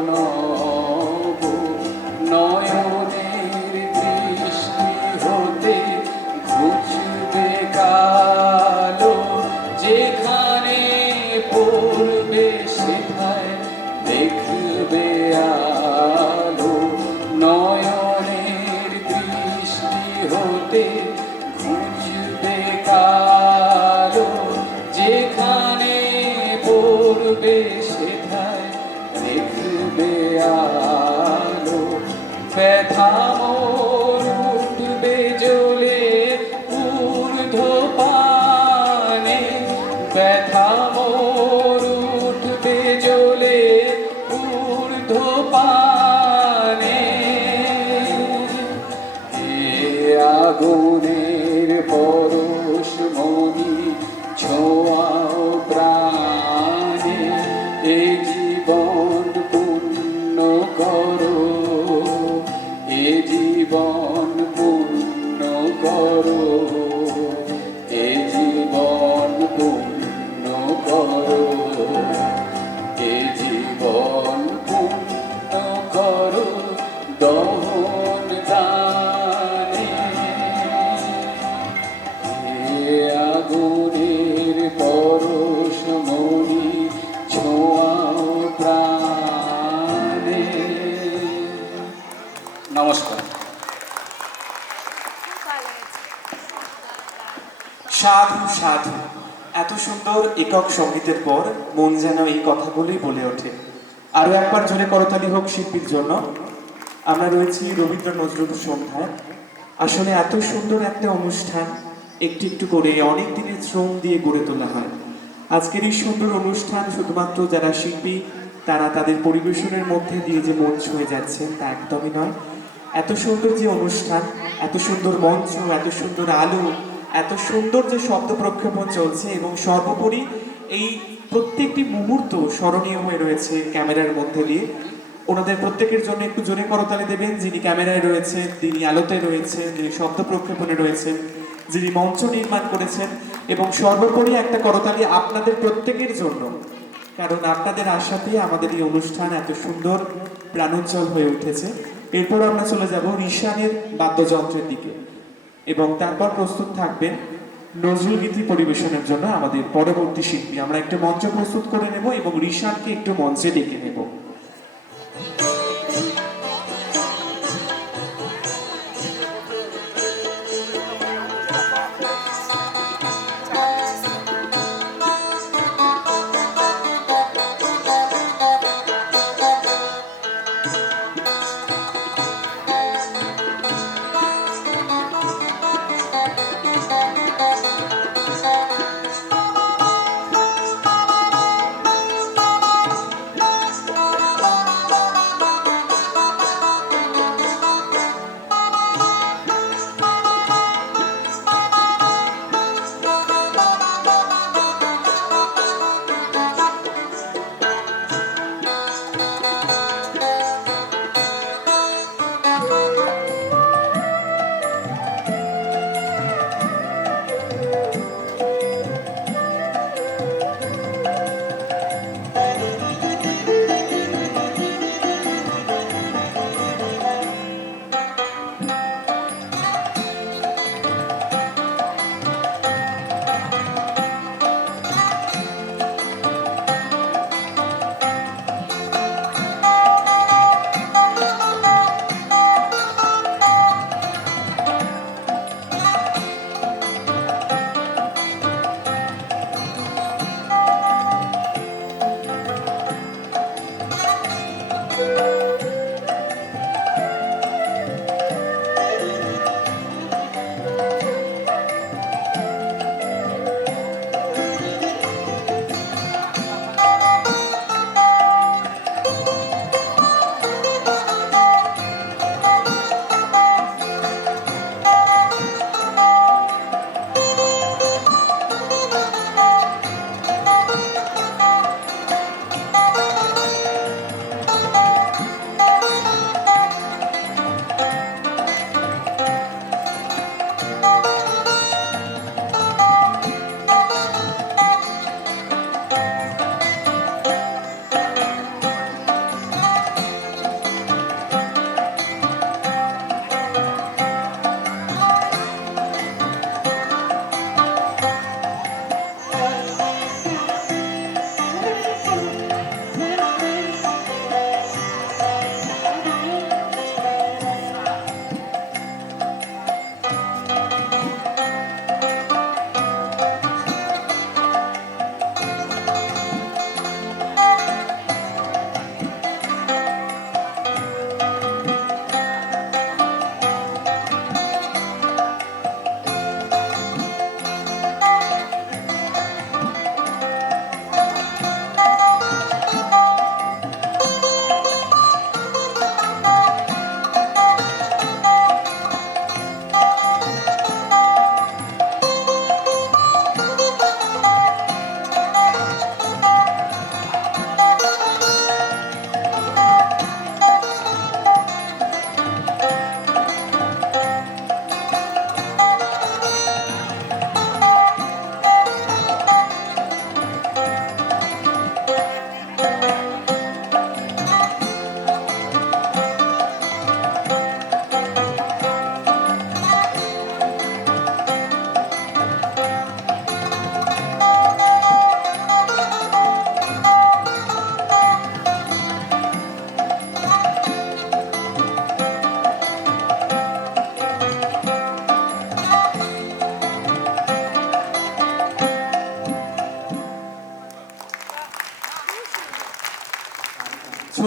নব। নয়নের দৃষ্টি হতে ঘুচবে কালো, যেখানে পড়বে সেখানে দেখবে আলো। নয়নের দৃষ্টি হতে ঘুচবে কালো, যেখানে পড়বে সেখানে দেখবে আলো। ব্যথা মোর উঠবে জ্বলে ঊর্ধ্ব পানে, ব্যথা মোর উঠবে জ্বলে ঊর্ধ্ব পানে। এ আগুনের পরশ মনি ছোঁয়াও প্রাণে, এ জীবন পূর্ণ করো, এ জীবন পূর্ণ করো, এ জীবন পূর্ণ করো, এ জীবন পূর্ণ করো, দহন দানে। এ আগুনের পরশ মনি ছোঁয়াও প্রাণে। নমস্কার। সাধু সাধু, এত সুন্দর একক সঙ্গীতের পর মন যেন এই কথাগুলোই বলে ওঠে। আরো একবার জোরে করতালি হোক শিল্পীর জন্য। আমরা রয়েছি রবীন্দ্র নজরুল সন্ধ্যায়। আসলে এত সুন্দর একটা অনুষ্ঠান একটু একটু করে অনেক দিনের শ্রম দিয়ে গড়ে তোলা হয়। আজকের এই সুন্দর অনুষ্ঠান শুধুমাত্র যারা শিল্পী তারা তাদের পরিবেশনের মধ্যে দিয়ে যে মন ছুঁয়ে যাচ্ছেন তা একদমই নয়। এত সুন্দর যে অনুষ্ঠান, এত সুন্দর মঞ্চ, এত সুন্দর আলো, এত সুন্দর যে শব্দ প্রক্ষেপণ চলছে এবং সর্বোপরি এই প্রত্যেকটি মুহূর্ত স্মরণীয় হয়ে রয়েছে ক্যামেরার মধ্যে দিয়ে। ওনাদের প্রত্যেকের জন্য একটু জোরে করতালি দেবেন, যিনি ক্যামেরায় রয়েছেন, যিনি আলোতে রয়েছেন, যিনি শব্দ প্রক্ষেপণে রয়েছেন, যিনি মঞ্চ নির্মাণ করেছেন, এবং সর্বোপরি একটা করতালি আপনাদের প্রত্যেকের জন্য, কারণ আপনাদের আশাতে আমাদের এই অনুষ্ঠান এত সুন্দর প্রাণোজ্জ্বল হয়ে উঠেছে। এরপর আমরা চলে যাব ঋষানের বাদ্যযন্ত্রের দিকে এবং তারপর প্রস্তুত থাকবেন নজরুল গীতি পরিবেশনের জন্য আমাদের পরবর্তী শিল্পী। আমরা একটা মঞ্চ প্রস্তুত করে নেব এবং ঋষানকে একটু মঞ্চে ডেকে নেব।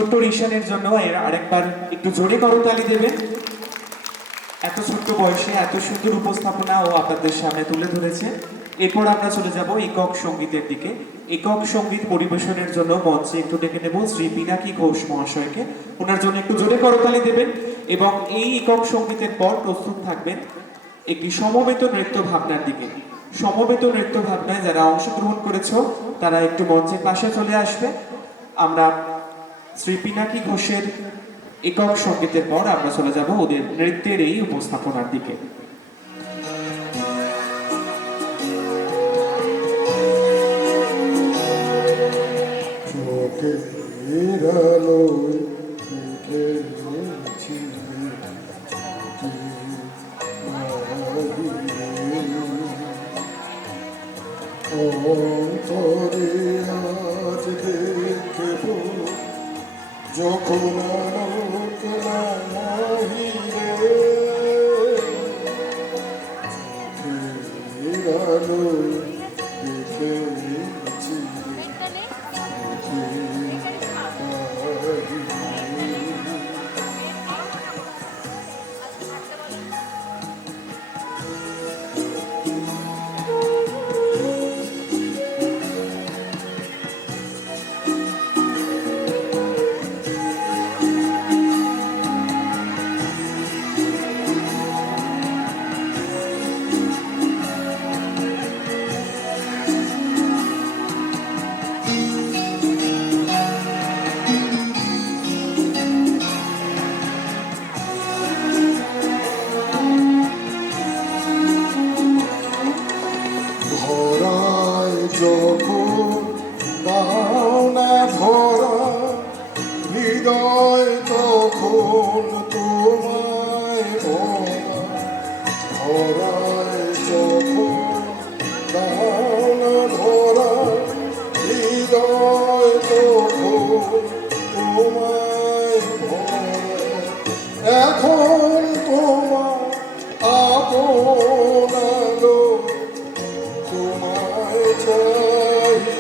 ছোট্ট ঋষানের জন্য আরেকবার একটু জোরে করতালি দেবেন। এত ছোট্ট বয়সে এত সুন্দর উপস্থাপনা ও আপনাদের সামনে তুলে ধরেছে। এরপর আমরা চলে যাব একক সঙ্গীতের দিকে। একক সঙ্গীত পরিবেশনের জন্য মঞ্চে একটু ডেকে নেব শ্রী পিনাকি ঘোষ মহাশয়কে। ওনার জন্য একটু জোরে করতালি দেবেন। এবং এই একক সঙ্গীতের পর প্রস্তুত থাকবেন একটি সমবেত নৃত্য ভাবনার দিকে। সমবেত নৃত্য ভাবনায় যারা অংশগ্রহণ করেছ তারা একটু মঞ্চের পাশে চলে আসবে। আমরা শ্রী পিনাকি ঘোষের একক সঙ্গীতের পর আমরা চলে যাব ওদের নৃত্যের এই উপস্থাপনার দিকে। অন্তরে আজ দেখব যখন আলোক নাহিরে চোখের আলো দেখেছি ধরায় যখন দাও না ধরা হৃদয় তখন তোমায় ভরা ধরায় যখন দাও না ধরা হৃদয় তখন তোমায় ভরা এখন তোমার আপন আলো তোমায় চাহিবে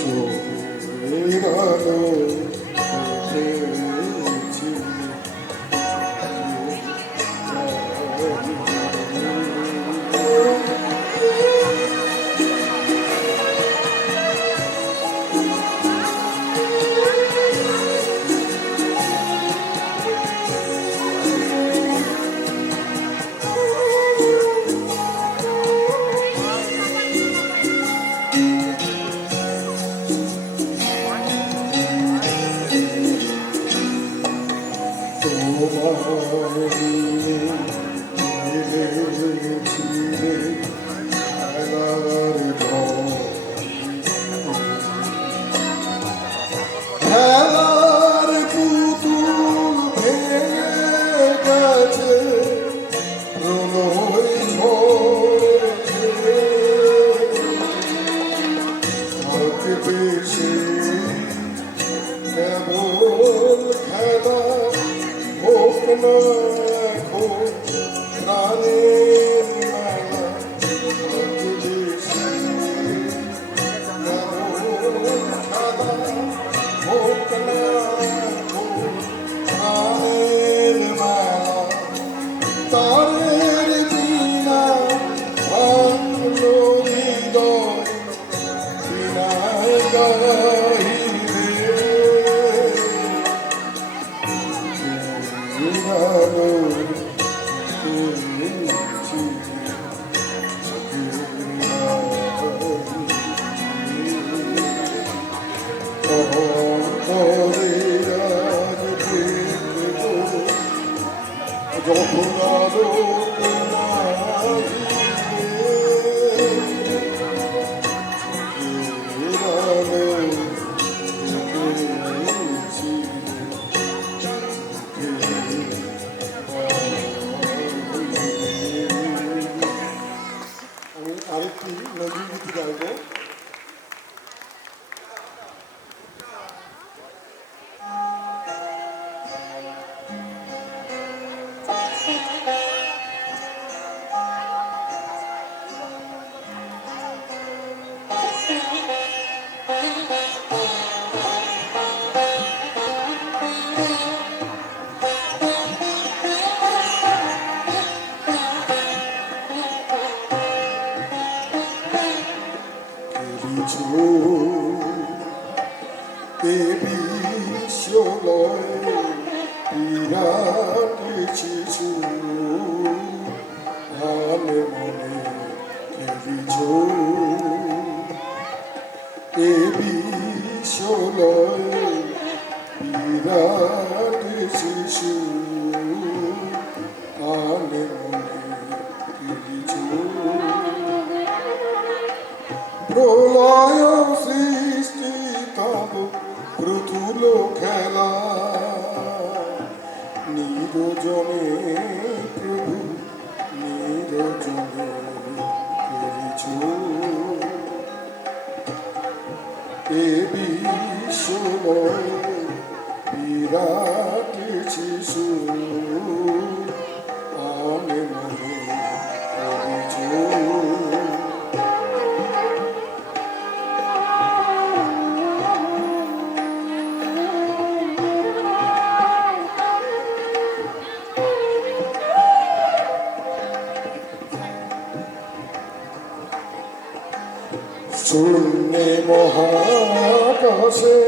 চোখের আলো দেখেছি খেলার পুতুল ভেঙে গেছে প্রলয় ঝড়ে থাকবে সে কেবল খেলা হোক না এখন প্রাণের মেলা থাকবে সে কেবল খেলা হোক না এখন প্রাণের মেলা তারের বিনা ভাঙলো হৃদয় বিনায় গাহিবে বিনালো দেখেছি অন্তরে আজ দেখব যখন আলোক নাহিবে চোখের আলো দেখেছি আমি আরেকটি নজরুল গীতি গাইব। বিরাট শিশু মনে মনে খেলিছ এ বিশ্বলয় বিরাট শিশু মনে মনে খেলিছ প্রলয় সৃষ্টি তব প্রতুল খেলা নিরজনে প্রভু নিরজনে করিছ এ বিশ্বময় বিরাট শিশু মনে মনে করিছ শূন্যে মহাকাশে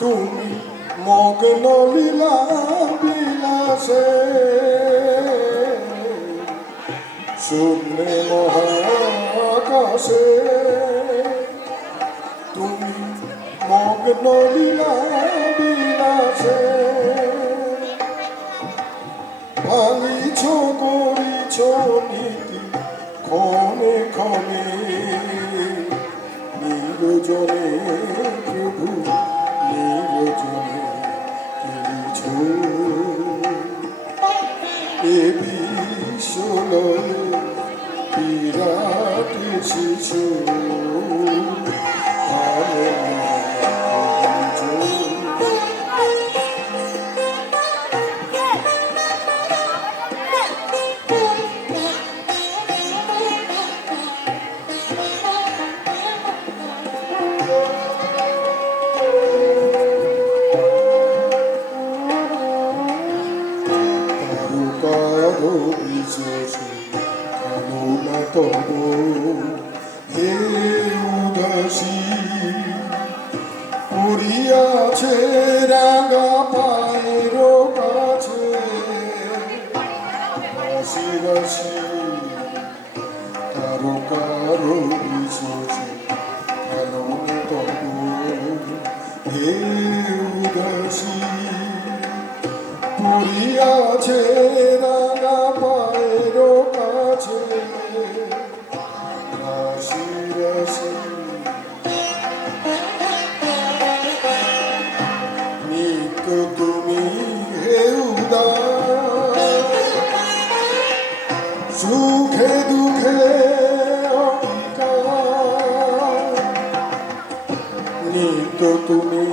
তুমি মগ্ন লীলা বিলাসে শূন্যে মহাকাশে তুমি মগ্ন লীলা বিলাসে ভাঙিছ করিছ নীতি ক্ষণে ক্ষণে নিরজনে প্রভু নিরজনে খেলিছ এ বিশ্বলয় বিরাট শিশু মনে মনে খেলিছ কারো বিশেষে কামনা তব হে উদাসী পড়িয়াছে রাঙা পায়ের কাছে রাশি রাশি কারো কারো বিশেষে কামনা তব হে উদাসী পড়িয়াছে রাঙা পায়ের কাছে রাশি রাশি নিত্য তুমি হে উদাস সুখে দুঃখে অবিকার নিত্য তুমি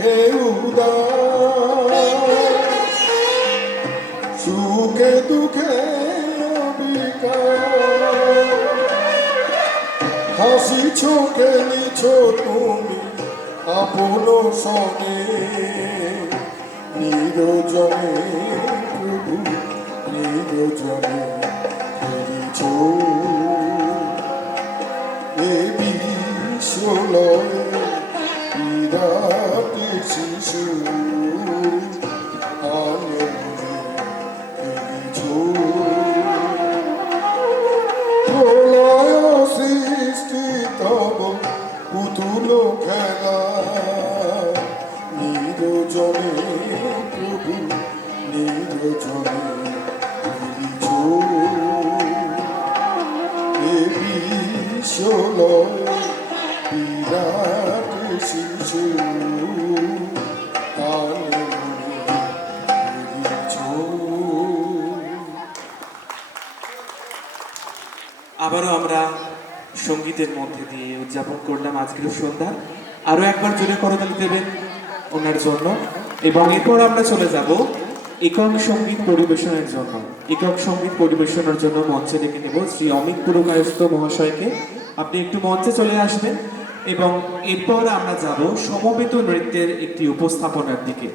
হে উদাস সুখে দুঃখে অবিকার হাসিছ খেলিছ তুমি আপন সনে নিরজনে প্রভু নিরজনে খেলিছ এ বিশ্বলয় বিরাট শিশু মনে মনে খেলিছ প্রলয় সৃষ্টি তব পুতুল খেলা নিরজনে প্রভু নিরজনে খেলিছ এ বিশ্বলয় বিরাট শিশু মনে মনে খেলিছ। আবারও আমরা সঙ্গীতের মধ্যে দিয়ে উদযাপন করলাম আজকের সন্ধ্যা। আরো একবার জোরে করতালি দেবেন ওনার জন্য। এবং এরপর আমরা চলে যাব একক সঙ্গীত পরিবেশনের জন্য। একক সঙ্গীত পরিবেশনের জন্য মঞ্চে ডেকে নেব শ্রী অমিত পুরকায়স্থ মহাশয়কে। আপনি একটু মঞ্চে চলে আসবেন এবং এরপর আমরা যাব সমবেত নৃত্যের একটি উপস্থাপনার দিকে।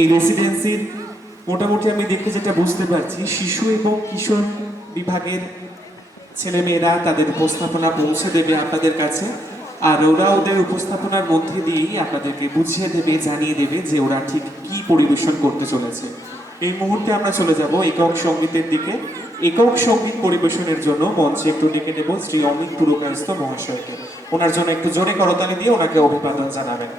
এই রেসিডেন্সির মোটামুটি আমি দেখে যেটা বুঝতে পারছি, শিশু এবং কিশোর বিভাগের ছেলেমেয়েরা তাদের উপস্থাপনা পৌঁছে দেবে আপনাদের কাছে। আর ওরা ওদের উপস্থাপনার মধ্যে দিয়েই আপনাদেরকে বুঝিয়ে দেবে, জানিয়ে দেবে যে ওরা ঠিক কি পরিবেশন করতে চলেছে। এই মুহূর্তে আমরা চলে যাব একক সঙ্গীতের দিকে। একক সঙ্গীত পরিবেশনের জন্য মঞ্চে একটু ডেকে নেব শ্রী অমিত পুরকায়স্থ মহাশয়কে। ওনার জন্য একটু জোরে করতালি দিয়ে ওনাকে অভিবাদন জানাবেন।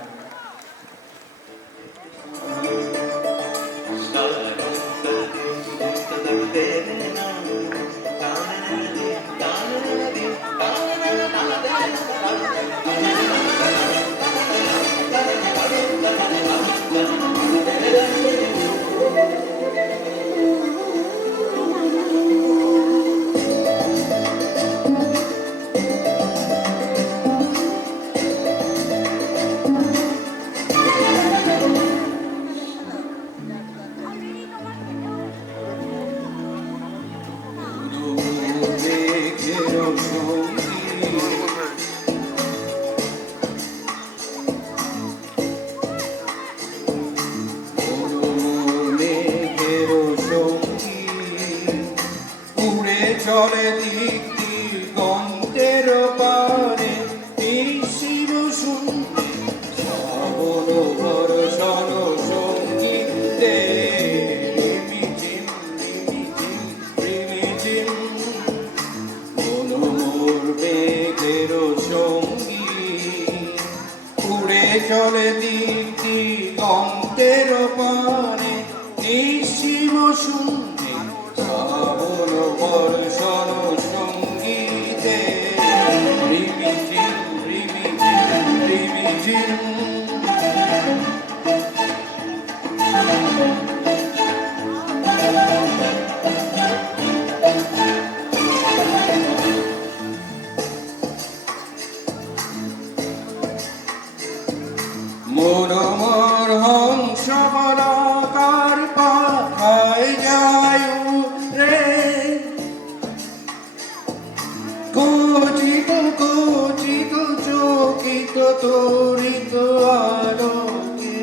চলে দিক দিগন্তের পারে শিব শুনতে শ্রাবণ বর্ষণ সঙ্গীতে রিমিঝিম রিমিঝিম রিমিঝিম মন মোর মেঘের সঙ্গী উড়ে চলে দিক দিগন্তের পারে শিব শুনতে শ্রাবণ বর্ষণ সঙ্গীতে রিমিঝিম রিমিঝিম রিমিঝিম মনোমর হংস বলাকার পাখায় যায় রে কোচিত কোচিত চকিত তরিত আলোকে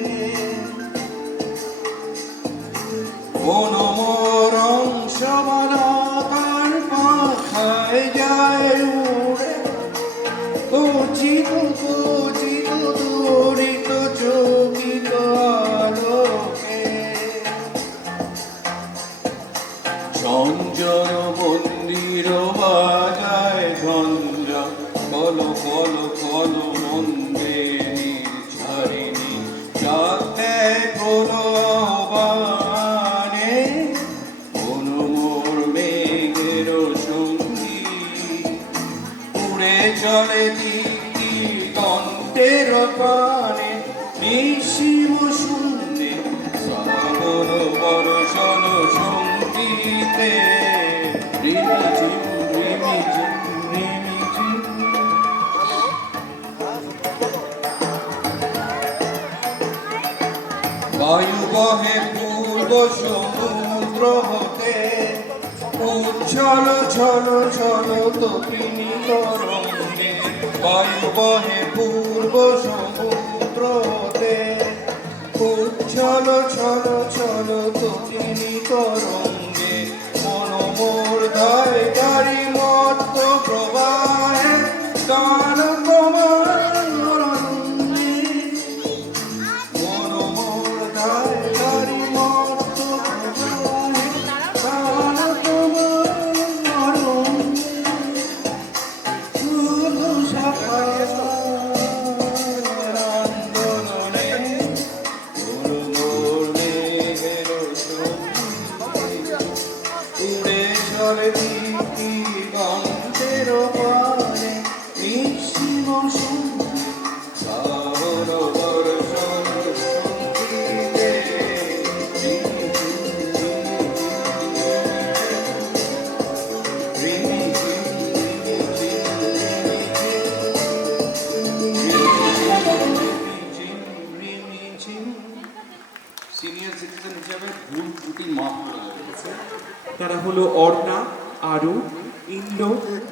মনোমর হংস বলাকার পাখায় যায় রে কোচিত কোচিত তরিত চকিত আলোকে সঞ্জয় মন্দির বাজায় ঝঞ্ঝ কল কল কল মন্দে নির্ঝরিণী যাতে প্রলবানে কোন মোর মেঘের সঙ্গী উড়ে চলে দিগন্তের পানে নিশিব শুনতে শ্রাবণ বর্ষণ সঙ্গীতে রিমিঝিম রিমিঝিম রিমিঝিম বায়ু বহে পূর্ব সমুদ্র হতে উচ্ছল ছল ছল তপিনী তরঙ্গে বায়ু বহে পূর্ব সমুদ্র হতে উচ্ছল ছল ছল তপিনী তরঙ্গে মন মোর ধায় গাড়ি মত্ত প্রবাহে গান তোমার আনন্দে মন মোর ধায় গাড়ি মত্ত প্রবাহে গান তোমার আনন্দে শুধু সকাল আন্দোলনে উড়ে চলে দিগন্তের পানে নিশিব শুনতে শ্রাবণ বর্ষণ সঙ্গীতে সিনিয়র সিটিজেন হিসাবে ভুল ত্রুটি মাফ করে দিয়েছে। তারা হলো অর্ণা, আরু, ইন্দ্র,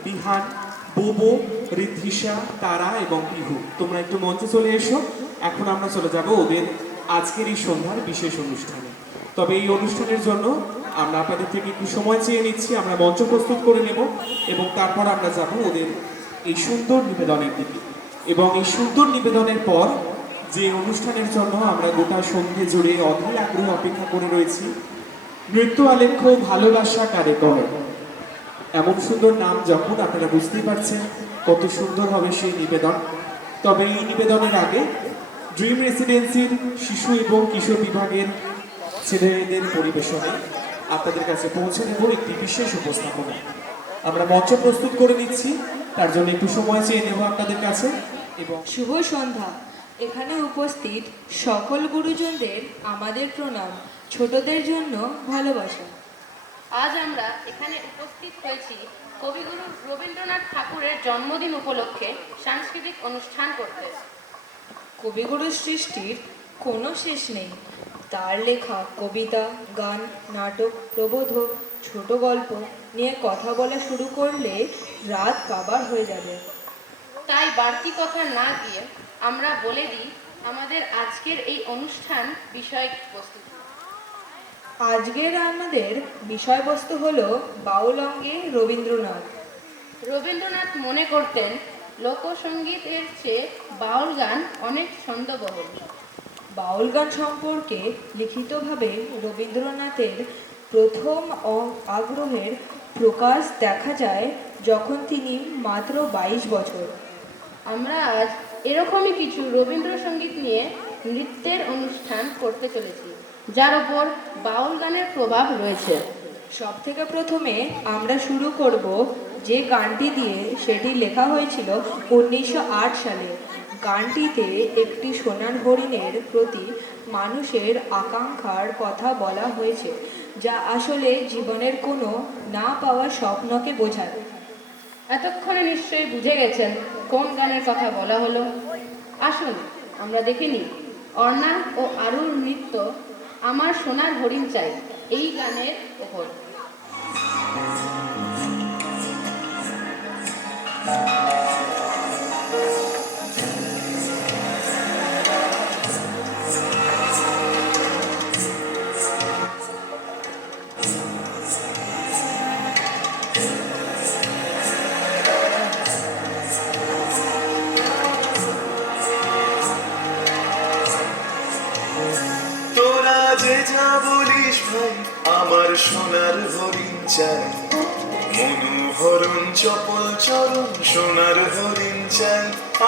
বিহান, বোবো, ঋদ্ধিষা, তারা এবং পিহু। তোমরা একটু মঞ্চে চলে এসো। এখন আমরা চলে যাব ওদের আজকের এই সন্ধ্যার বিশেষ অনুষ্ঠানে। তবে এই অনুষ্ঠানের জন্য আমরা আপনাদের থেকে একটু সময় চেয়ে নিচ্ছি। আমরা মঞ্চ প্রস্তুত করে নেব এবং তারপর আমরা যাব ওদের এই সুন্দর নিবেদনের দিকে। এবং এই সুন্দর নিবেদনের পর যে অনুষ্ঠানের জন্য আমরা গোটা সন্ধ্যে জুড়ে অধীর আগ্রহে অপেক্ষা করে রয়েছি, নৃত্য আলেখ্য ভালোবাসা কারে কয়। এমন সুন্দর নাম যখন, আপনারা বুঝতেই পারছেন কত সুন্দর হবে সেই নিবেদন। তবে এই নিবেদনের আগে ড্রিম রেসিডেন্সির শিশু এবং কিশোর বিভাগের ছেলেদের পরিবেশনে আপনাদের কাছে পৌঁছে দেব একটি বিশেষ উপস্থাপনা। আমরা মঞ্চ প্রস্তুত করে নিচ্ছি, তার জন্য একটু সময় চেয়ে নেব আপনাদের কাছে। এবং শুভ সন্ধ্যা। এখানে উপস্থিত সকল গুরুজনদের আমাদের প্রণাম, ছোটদের জন্য ভালোবাসা। আজ আমরা এখানে উপস্থিত হয়েছি কবিগুরু রবীন্দ্রনাথ ঠাকুরের জন্মদিন উপলক্ষে সাংস্কৃতিক অনুষ্ঠান করতে। কবিগুরুর সৃষ্টির কোনো শেষ নেই। তার লেখা কবিতা, গান, নাটক, প্রবোধ, ছোট গল্প নিয়ে কথা বলা শুরু করলে রাত কাবার হয়ে যাবে। তাই বাড়তি কথা না গিয়ে আমরা বলে দিই আমাদের আজকের এই অনুষ্ঠান বিষয়বস্তু। আজকের আমাদের বিষয়বস্তু হলো বাউল অঙ্গে রবীন্দ্রনাথ। রবীন্দ্রনাথ মনে করতেন লোকসঙ্গীতের চেয়ে বাউল গান অনেক ছন্দবহুল। বাউল গান সম্পর্কে লিখিতভাবে রবীন্দ্রনাথের প্রথম আগ্রহের প্রকাশ দেখা যায় যখন তিনি মাত্র 22 বছর। আমরা আজ এরকমই কিছু রবীন্দ্রসঙ্গীত নিয়ে নৃত্যের অনুষ্ঠান করতে চলেছি, যার ওপর বাউল গানের প্রভাব রয়েছে। সব থেকে প্রথমে আমরা শুরু করব যে গানটি দিয়ে, সেটি লেখা হয়েছিল 1908 সালে। গানটিতে একটি সোনার হরিণের প্রতি মানুষের আকাঙ্ক্ষার কথা বলা হয়েছে, যা আসলে জীবনের কোনো না পাওয়ার স্বপ্নকে বোঝায়। এতক্ষণে নিশ্চয়ই বুঝে গেছেন কোন গানের কথা বলা হলো। আসুন আমরা দেখে নিই অর্ণা ও আরুর নৃত্য আমার সোনার হরিণ চাই এই গানের ওপর। তোরা যে যা বলিস ভাই, আমার সোনার হরিণ চাই, মনোহরণ চপল চরণ সোনার হরিণ চাই,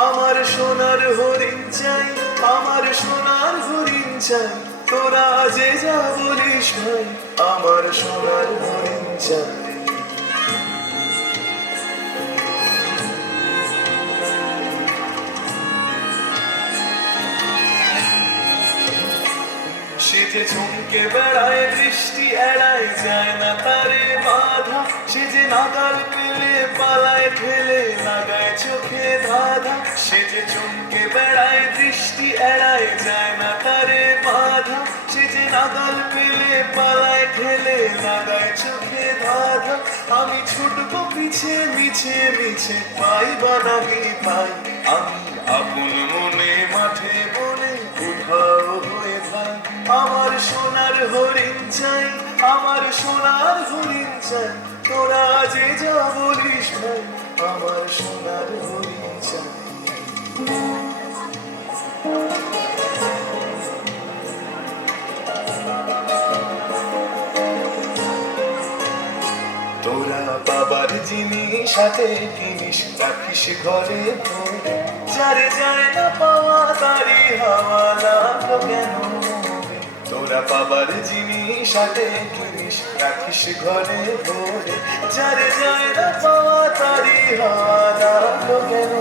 আমার সোনার হরিণ চাই, আমার সোনার হরিণ চাই। তোরা যে যা বলিস ভাই, আমার সোনার হরিণ চাই। সে যে চমকে বেড়ায়, দৃষ্টি এড়ায়, যায় না তারে বাধা। সে যে নাগাল পেলে পালায় ফেলে, লাগায় চোখে ধাঁধা। সে যে চমকে বেড়ায়, দৃষ্টি এড়ায়, যায় না তারে বাধা। সে যে নাগাল পেলে পালায় ফেলে, লাগায় চোখে ধাঁধা। আমি ছুটবো পিছে মিছে মিছে, পাই বা নাহি পাই, আমি আপন মনে মাঠে বনে উধাও হয়ে ভাই। আমার সোনার হরিণ চাই, আমার সোনার হরিণ চাই। তোরা যে যা বলিস ভাই, আমার সোনার হরিণ চাই। তোরা বাবার জিনিস হাতে কিনিস, রাখিস ঘরে ভরে। যারে যায় না পাওয়া তারি হাওয়া লাগলো কেন? তোরা বাবার জিনিস হাতে কিনিস, রাখিস ঘরে ভরে। যারে যায় না পাওয়া তারি হাওয়া লাগলো কেন?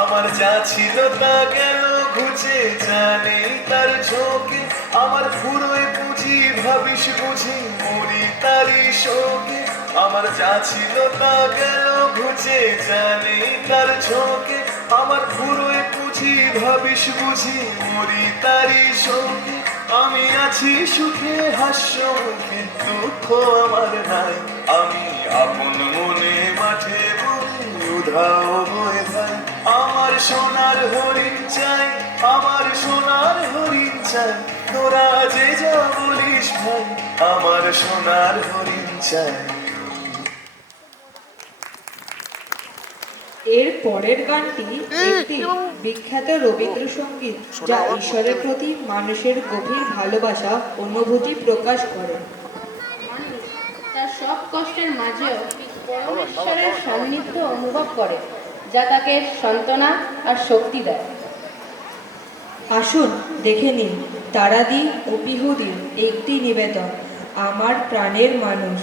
আমার যা ছিল তা গেল ঘুচে, জানে তার ঝোঁকে। আমার ফুরোয় বুঝি ভাবিস বুঝি, মরি তারি শোকে। আমার যা ছিল তা গেল ঘুচে, জানে তার ঝোঁকে। আমার ফুরোয় বুঝি ভাবিস বুঝি, মরি তারি শোকে। আমি আছি সুখে হাস্য মুখে, দুঃখ আমার নাই। আমি আপন মনে মাঠে বলি উধাও হয়ে যাই। আমার সোনার হরিণ চাই, আমার সোনার হরিণ চাই। তোরা যে যা বলিস ভাই, আমার সোনার হরিণ চাই। এর পরের গানটি একটি বিখ্যাত রবীন্দ্রসঙ্গীত যা ঈশ্বরের প্রতি মানুষের গভীর ভালোবাসা অনুভূতি প্রকাশ করে। মানুষ তার সব কষ্টের মাঝেও পরমেশ্বরের সান্নিধ্য অনুভব করে, যা তাকে সান্ত্বনা আর শক্তি দেয়। আসুন দেখে নিন তারাদি ও পিহুদির একটি নিবেদন, আমার প্রাণের মানুষ।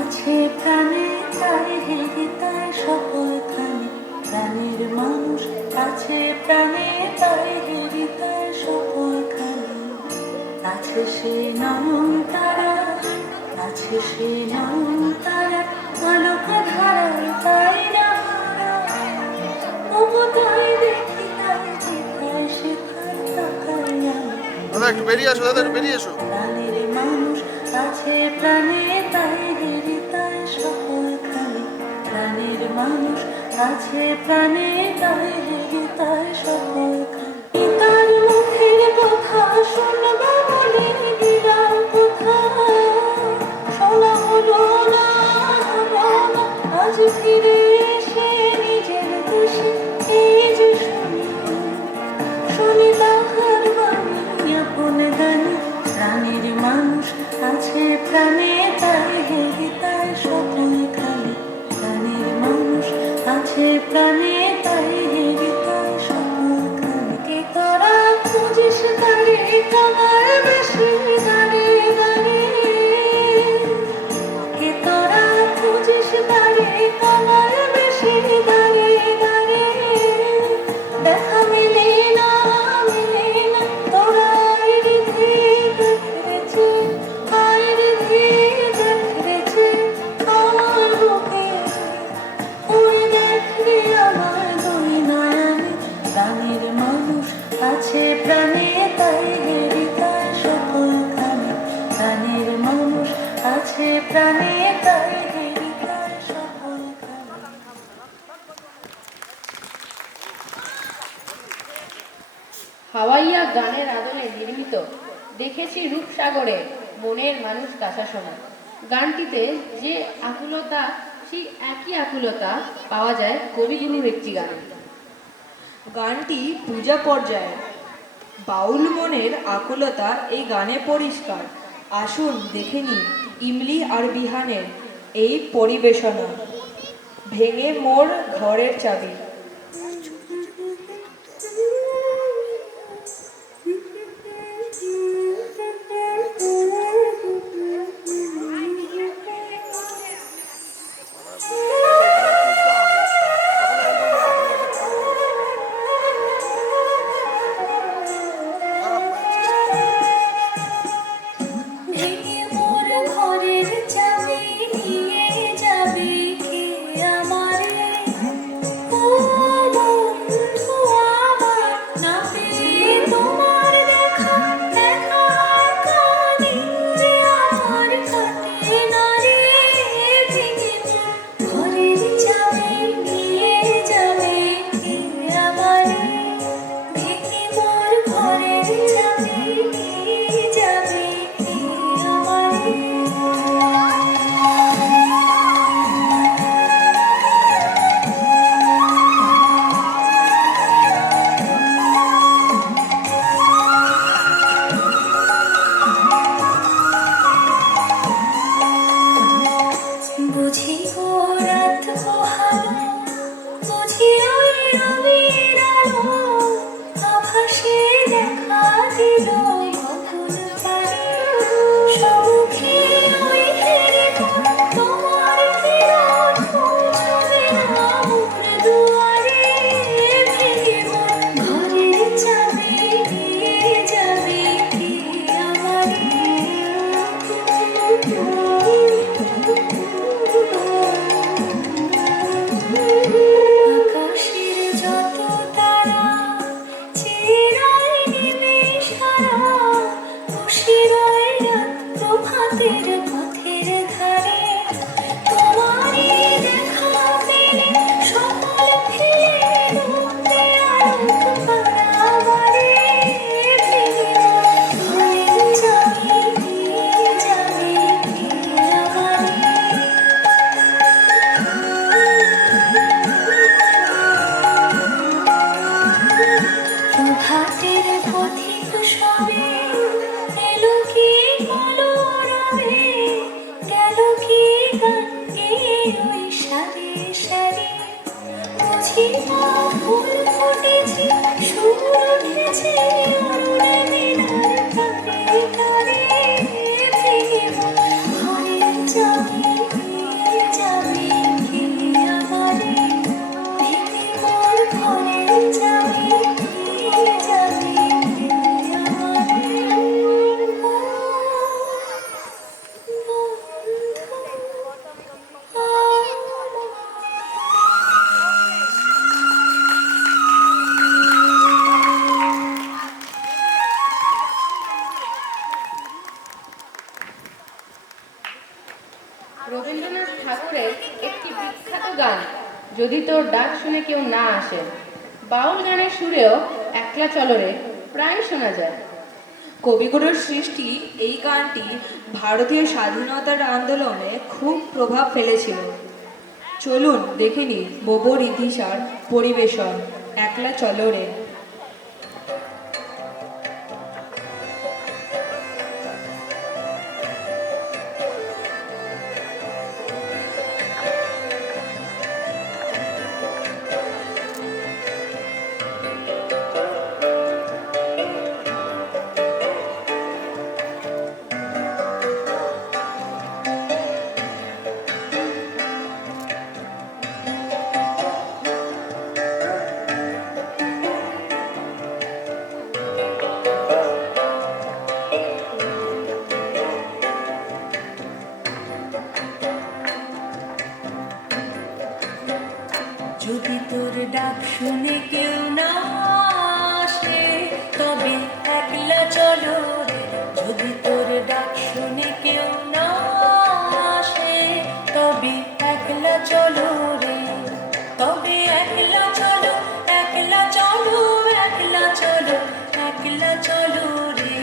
আছে প্রাণে তাই হৃদয় সকলখানে, প্রাণের মানুষ আছে প্রাণে তাই হৃদয় সকলখানে। আছে সে নয়ন তারা, আছে সে নয়ন তারা, আলোক ধারায় তাই না তাই দেখি তাই যেথায় সেথায় তাকাই আমি। দাদা একটু বেরিয়ে আসো, দাদা একটু বেরিয়ে এসো। প্রাণের মানুষ আছে প্রাণে তাই হৃদয় সকলখানে, প্রাণের মানুষ আছে প্রাণে তাই হৃদয় সকলখানে। তার মুখের কথা শুনবো বলে দিলাম কথা, শোনা হলো না হলো না, আজ ফিরে এসে নিজের দেশে এই যে শুনি শুনি তাহার বাণী আপন গানে। প্রাণের মানুষ আছে প্রাণে তাই হৃদয় সকলখানে, প্রাণের মানুষ আছে প্রাণে তাই হৃদয় সকলখানে। কে তোরা খুঁজিস তারে তোমার বেশি দাঁড়ে দাঁড়ে, কে তোরা খুঁজিস তারে তোমার বেশি দাঁড়ে দাঁড়ে। দেখা মেলে না মেলে না তোরা দেখেছে, আইরে দেখেছে আমার বুকে, ওই দেখে আমার দুই নয়নে। প্রাণের মানুষ আছে প্রাণে তাই হৃদয় সকলখানে, প্রাণের মানুষ আছে প্রাণে তাই হৃদয় সকলখানে। হাওয়াইয়া গানের আদলে নির্মিত দেখেছি রূপসাগরে মনের মানুষ কাঁসা শোনা গানটিতে যে আকুলতা, সেই একই আকুলতা পাওয়া যায় কবিগুরুর একটি গানে। গানটি পূজা পর্যায়ে, বাউল মনের আকুলতা এই গানে পরিষ্কার। আসুন দেখে নিন ইমলি আর বিহানের এই পরিবেশনা, ভেঙে মোর ঘরের চাবি। ভেঙে মোর ঘরের চাবি নিয়ে যাবে কে আমারে, ও রবীন্দ্রনাথ ঠাকুরের একটি বিখ্যাত গান যদি তোর ডাক শুনে কেউ না আসে। বাউল গানের সুরেও একলা চলরে প্রায় শোনা যায়। কবিগুরুর সৃষ্টি এই গানটি ভারতীয় স্বাধীনতার আন্দোলনে খুব প্রভাব ফেলেছিল। চলুন দেখে নিই বোবো ঋদ্ধিসার পরিবেশন একলা চলো রে। যদি তোর ডাক শুনে কেউ না আসে তবে একলা চলো রে। যদি তোর ডাক শুনে কেউ না আসে তবে একলা চলো রে। তবে একলা চলো, একলা চলো, একলা চলো, একলা চলো রে।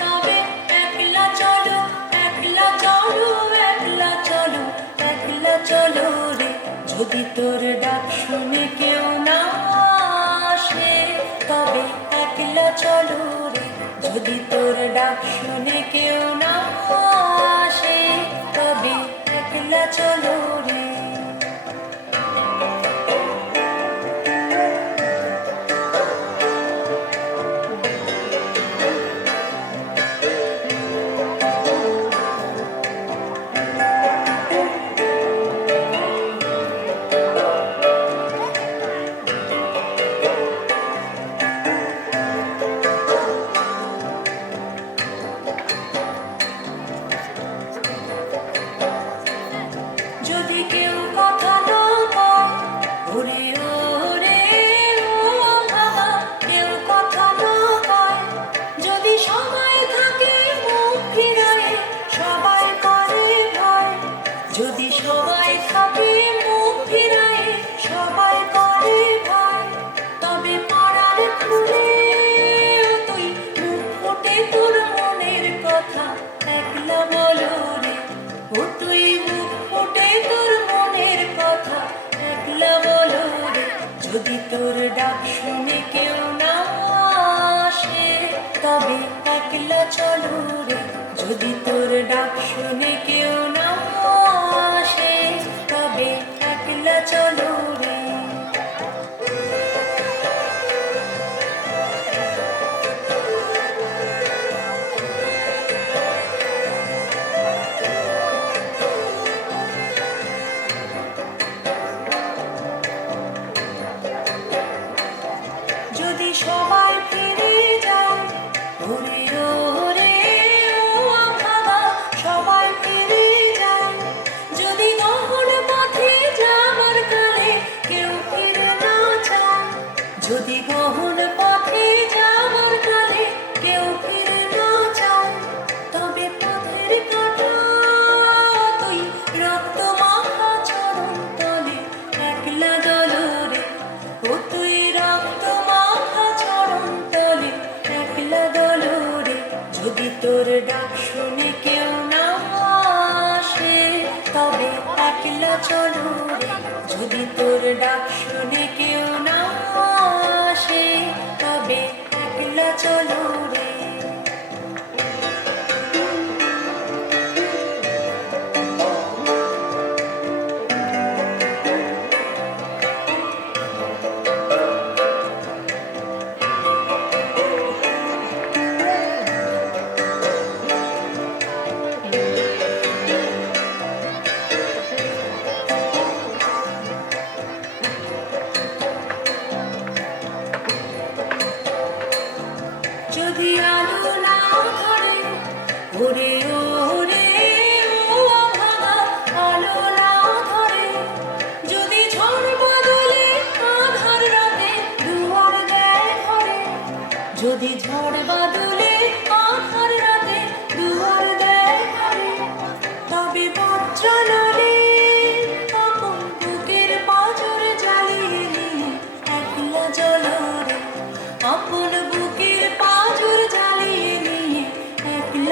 তবে একলা চলো, একলা চলো, একলা চলো, একলা চলো রে। যদি তোর ডাক শুনে কেউ না আসে তবে একলা চলো রে। যদি তোর ডাক শুনে কেউ না আসে তবে একলা চলো রে। যদি কেউ কথা না কয় ওরে ওরে ও বাবা, কেউ কথা না কয়। যদি সবাই থাকে মুখ ফিরায় সবাই করে ভয়। যদি সবাই থাকে মুখ ফিরায় সবাই করে ভয়। তবে পাড়ার খুলে তুই মুখ ফুটে তোর মনের কথা একলা বলো রে। ও তুই মুখ ফুটে তোর মনের কথা একলা বলো রে। যদি তোর ডাক শুনে কেউ না আসে তবে একলা চলো রে। যদি তোর ডাক শুনে কেউ না আসে তবে একলা চলো রে। যদি সবাই ফিরে যায় ওরে ওরে ও বাবা, সবাই ফিরে যায়। যদি গহন পথে যাবার কালে কেউ ফিরে না চায়। যদি গহন পথে যাবার কালে কেউ ফিরে না চায় তবে পথের কাটা তুই রক্ত মাখা চরণ তলে একলা দলো রে। ও তুই রক্ত মাখা চরণ তলে একলা দলো রে। যদি তোর ডাক শুনে কেউ না আসে তবে একলা চলো রে। যদি তোর ডাক শুনে কেউ না আসে তবে একলা চলো রে। যদি আলো না ধরে ওরে ওরে ও বাবা, আলো না ধরে। যদি ঝড় বদলে আধার রাতে দুয়ার দেয় ঘরে। যদি ঝড় বদলে আধার রাতে দুয়ার দেয় ঘরে তবে বজ্র নালে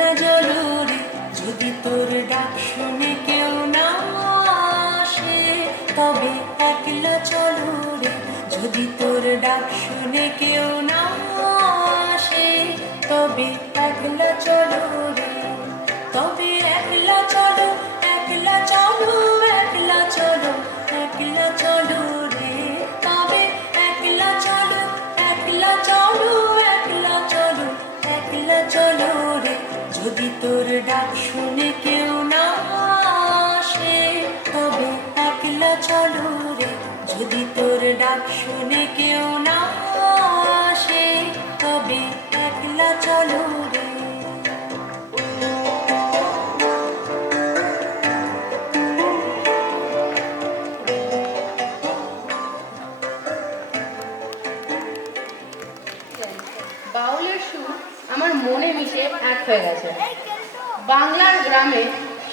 একলা জলরে যদি তোর ডাক শুনে কেউ না আসে, তবে একলা চলো রে যদি তোর ডাক শুনে কেউ না আসে, তবে একলা চলো রে, তবে একলা চলো, একলা চলো, একলা চলো, একলা চলো রে, তবে একলা চলো, একলা চলো, একলা চলো, একলা চলো রে যদি তোর ডাক শুনে কেউ না আসে, তবে একলা চলো রে যদি তোর ডাক শুনে কেউ না আসে, তবে একলা চলো রে। বাউলের সুর আমার মনে মিশে এক হয়ে গেছে। বাংলার গ্রামে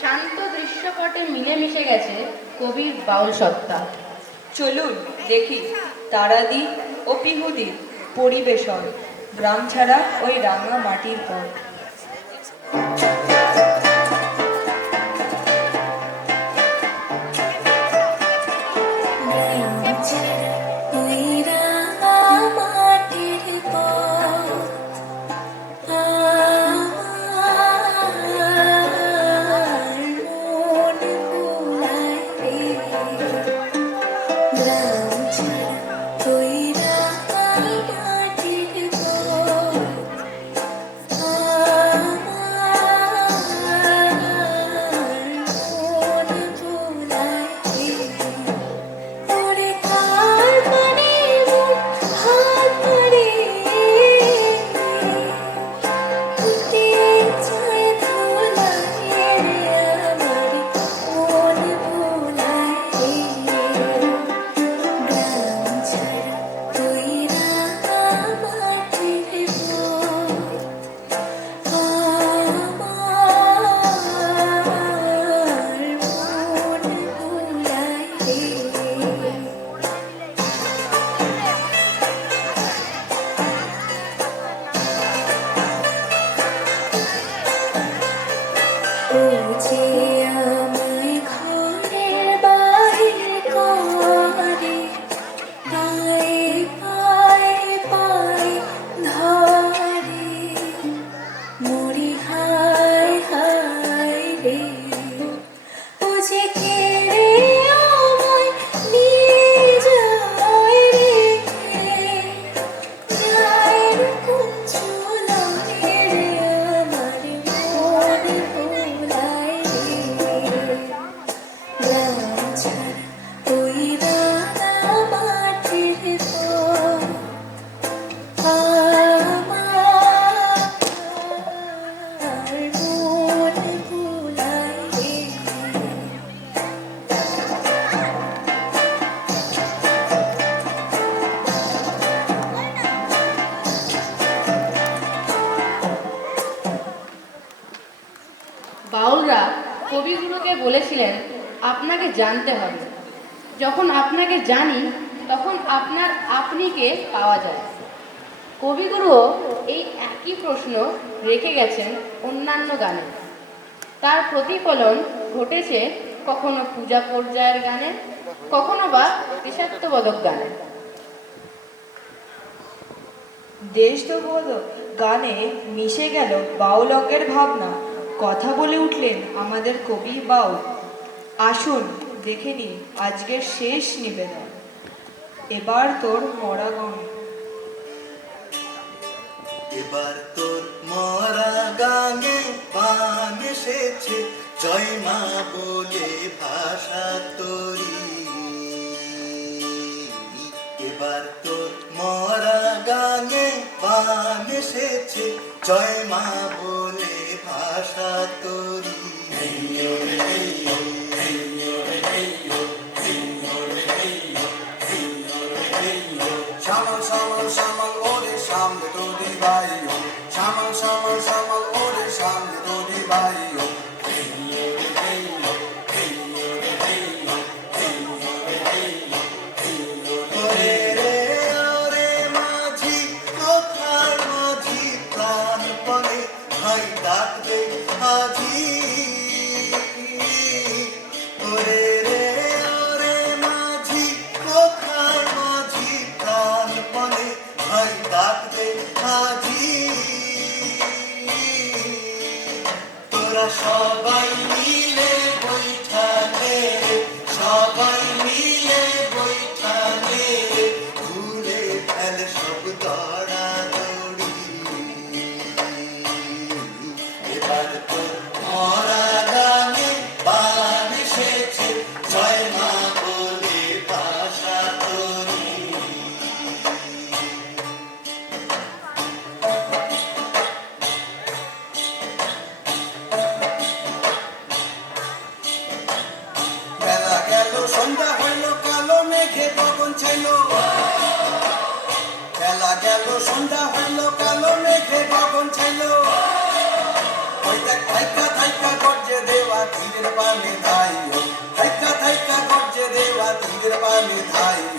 শান্ত দৃশ্যপটে মিলেমিশে গেছে কবির বাউল সত্তা। চলুন দেখি তারাদি ও পিহুদির পরিবেশন গ্রাম ছাড়া ওই রাঙা মাটির পর। বাউলরা কবিগুরুকে বলেছিলেন আপনাকে জানতে হবে, যখন আপনাকে জানি তখন আপনার আপনিকে পাওয়া যায়। কবিগুরুও এই একই প্রশ্ন রেখে গেছেন অন্যান্য গানে। তার প্রতিফলন ঘটেছে কখনো পূজা পর্যায়ের গানে, কখনো বা দেশাত্মবোধক গানে। দেশবোধক গানে মিশে গেল বাউল অঙ্গের ভাবনা। কথা বলে উঠলেন আমাদের কবি বাউল। আসুন দেখে নিন আজকের শেষ নিবেদন, এবার তোর মরা গান। এবার তোর মরা গানে পান এসেছে, জয় মা বলে ভাষা তোরি। এবার তোর মরা গানে পান এসেছে, জয় মা বলে ভাষা তোরি। শ্যামল শ্যামল শ্যামল ওরে সামনে তোরি ভাইও, শ্যামল শ্যামল শ্যামল ওরে সামনে তোরি ভাইও। মাঝি কোথায় মাঝি প্রাণপণে ভাই ডাক দে দে আজি ওরে রে ওরে মাঝি কোথায় মাঝি প্রাণ পণে ভাই ডাক দে আজি তোরা সবাই মিলে বৈঠানে সবাই মিলে বৈঠানে ঘুরে ফেল সব দড়াদড়ি এবার তো মরা গানে বান এসেছে জয় মা বলে ভাষা তরি বেলা গেল সন্ধ্যা হইল কালো মেঘে গগন ছিল বেলা গেল সন্ধ্যা হইল কালো মেঘে গগন ছিল ওই দেখ থাইকা থাইকা গর্জে দেওয়া তীরের পানে ধাইও থাইকা থাইকা গর্জে দেওয়া তীরের পানে ধাইও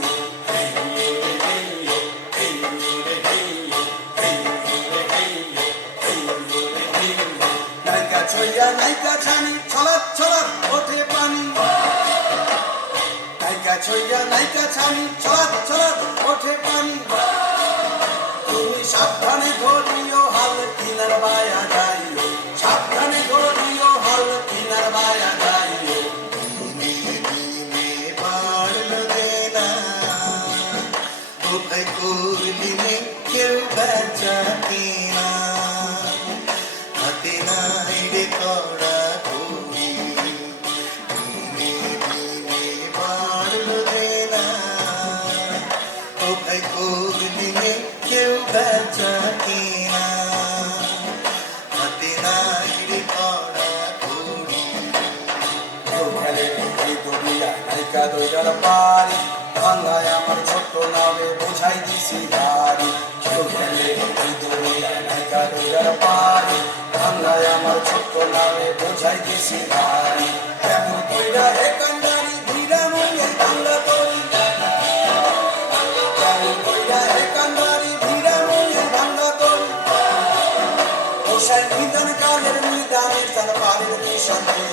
নাইকা ছইয়া নাইকা ছানি ছলাৎ ছলাৎ ওঠে পানি নাইকা ছইয়া নাইকা ছানি ছলাৎ ছলাৎ ওঠে পানি তুমি সাবধানে ধরিও হাল কিনার বায়া যাইও সাবধানে ধরিও হাল কিনার বায়া যাইও দিনে দিনে বাড়ল দেনা ও ভাই দিনে কেউ বেচা কিনা হাতে নাই রে কড়া করি দিনে দিনে বাড়ল দেনা ও ভাই দিনে কেউ বেচা কিনা হাতে নাই রে কড়া করি কেউ খেলে এই দুনিয়া নাইকা দইরার পারি ভাঙ্গায় আমার ছোট্ট নামে বোঝাই দিছি গাড়ি কেউ খেলে এই দুনিয়া নাইকা দইরার পারি ভাঙ্গায় আমার ছোট্ট নামে বোঝাই দিছি গাড়ি এমন কইরা হে কান্দারি ধীরা মুয়ে ভাঙ্গা তরি এমন কইরা হে কান্দারি ধীরা মুয়ে ভাঙ্গা তরি ওসাই নিদান কালের নিদানে তার পারের দিশান্তি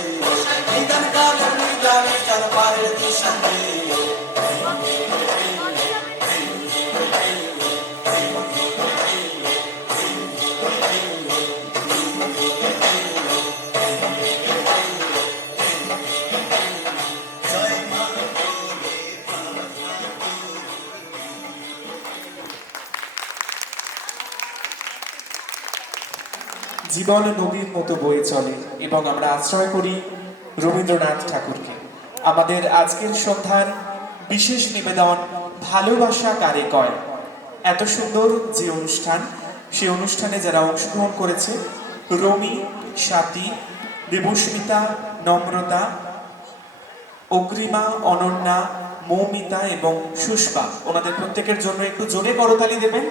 নিদান কালের নিদানে তার পারের দিশান্তি জীবন নদীর মতো বয়ে চলে এবং আমরা আশ্রয় করি রবীন্দ্রনাথ ঠাকুরকে। আমাদের আজকের সন্ধ্যার বিশেষ নিবেদন ভালোবাসা কারে কয়। এত সুন্দর যে অনুষ্ঠান, সেই অনুষ্ঠানে যারা অংশগ্রহণ করেছে রমি, স্বাতী, দেবস্মিতা, নম্রতা, অগ্রিমা, অনন্যা, মৌমিতা এবং সুষ্পা, ওনাদের প্রত্যেকের জন্য একটু জোরে করতালি দেবেন।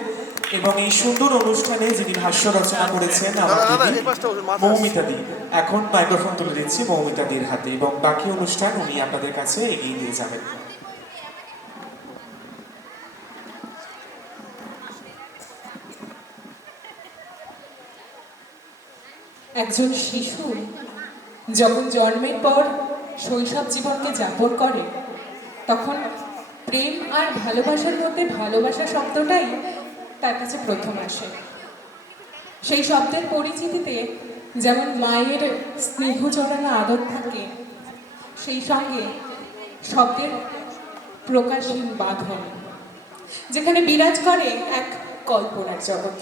এবং এই সুন্দর অনুষ্ঠানে যিনি ভাষ্য রচনা করেছেন আমার দিদি মৌমিতা দি, এখন মাইক্রোফোন তুলে দিচ্ছি মৌমিতা দির হাতে এবং বাকি অনুষ্ঠান উনি আপনাদের কাছে এগিয়ে নিয়ে যাবেন। একজন শিশু যখন জন্মের পর শৈশব জীবনকে যাপন করে তখন প্রেম আর ভালোবাসার মধ্যে ভালোবাসা শব্দটাই তার কাছে প্রথম আসে। সেই শব্দের পরিচিতিতে যেমন মায়ের স্নেহ জড়ানো আদর থাকে, সেই সঙ্গে শব্দের প্রকাশহীন বাঁধন, যেখানে বিরাজ করে এক কল্পনার জগৎ।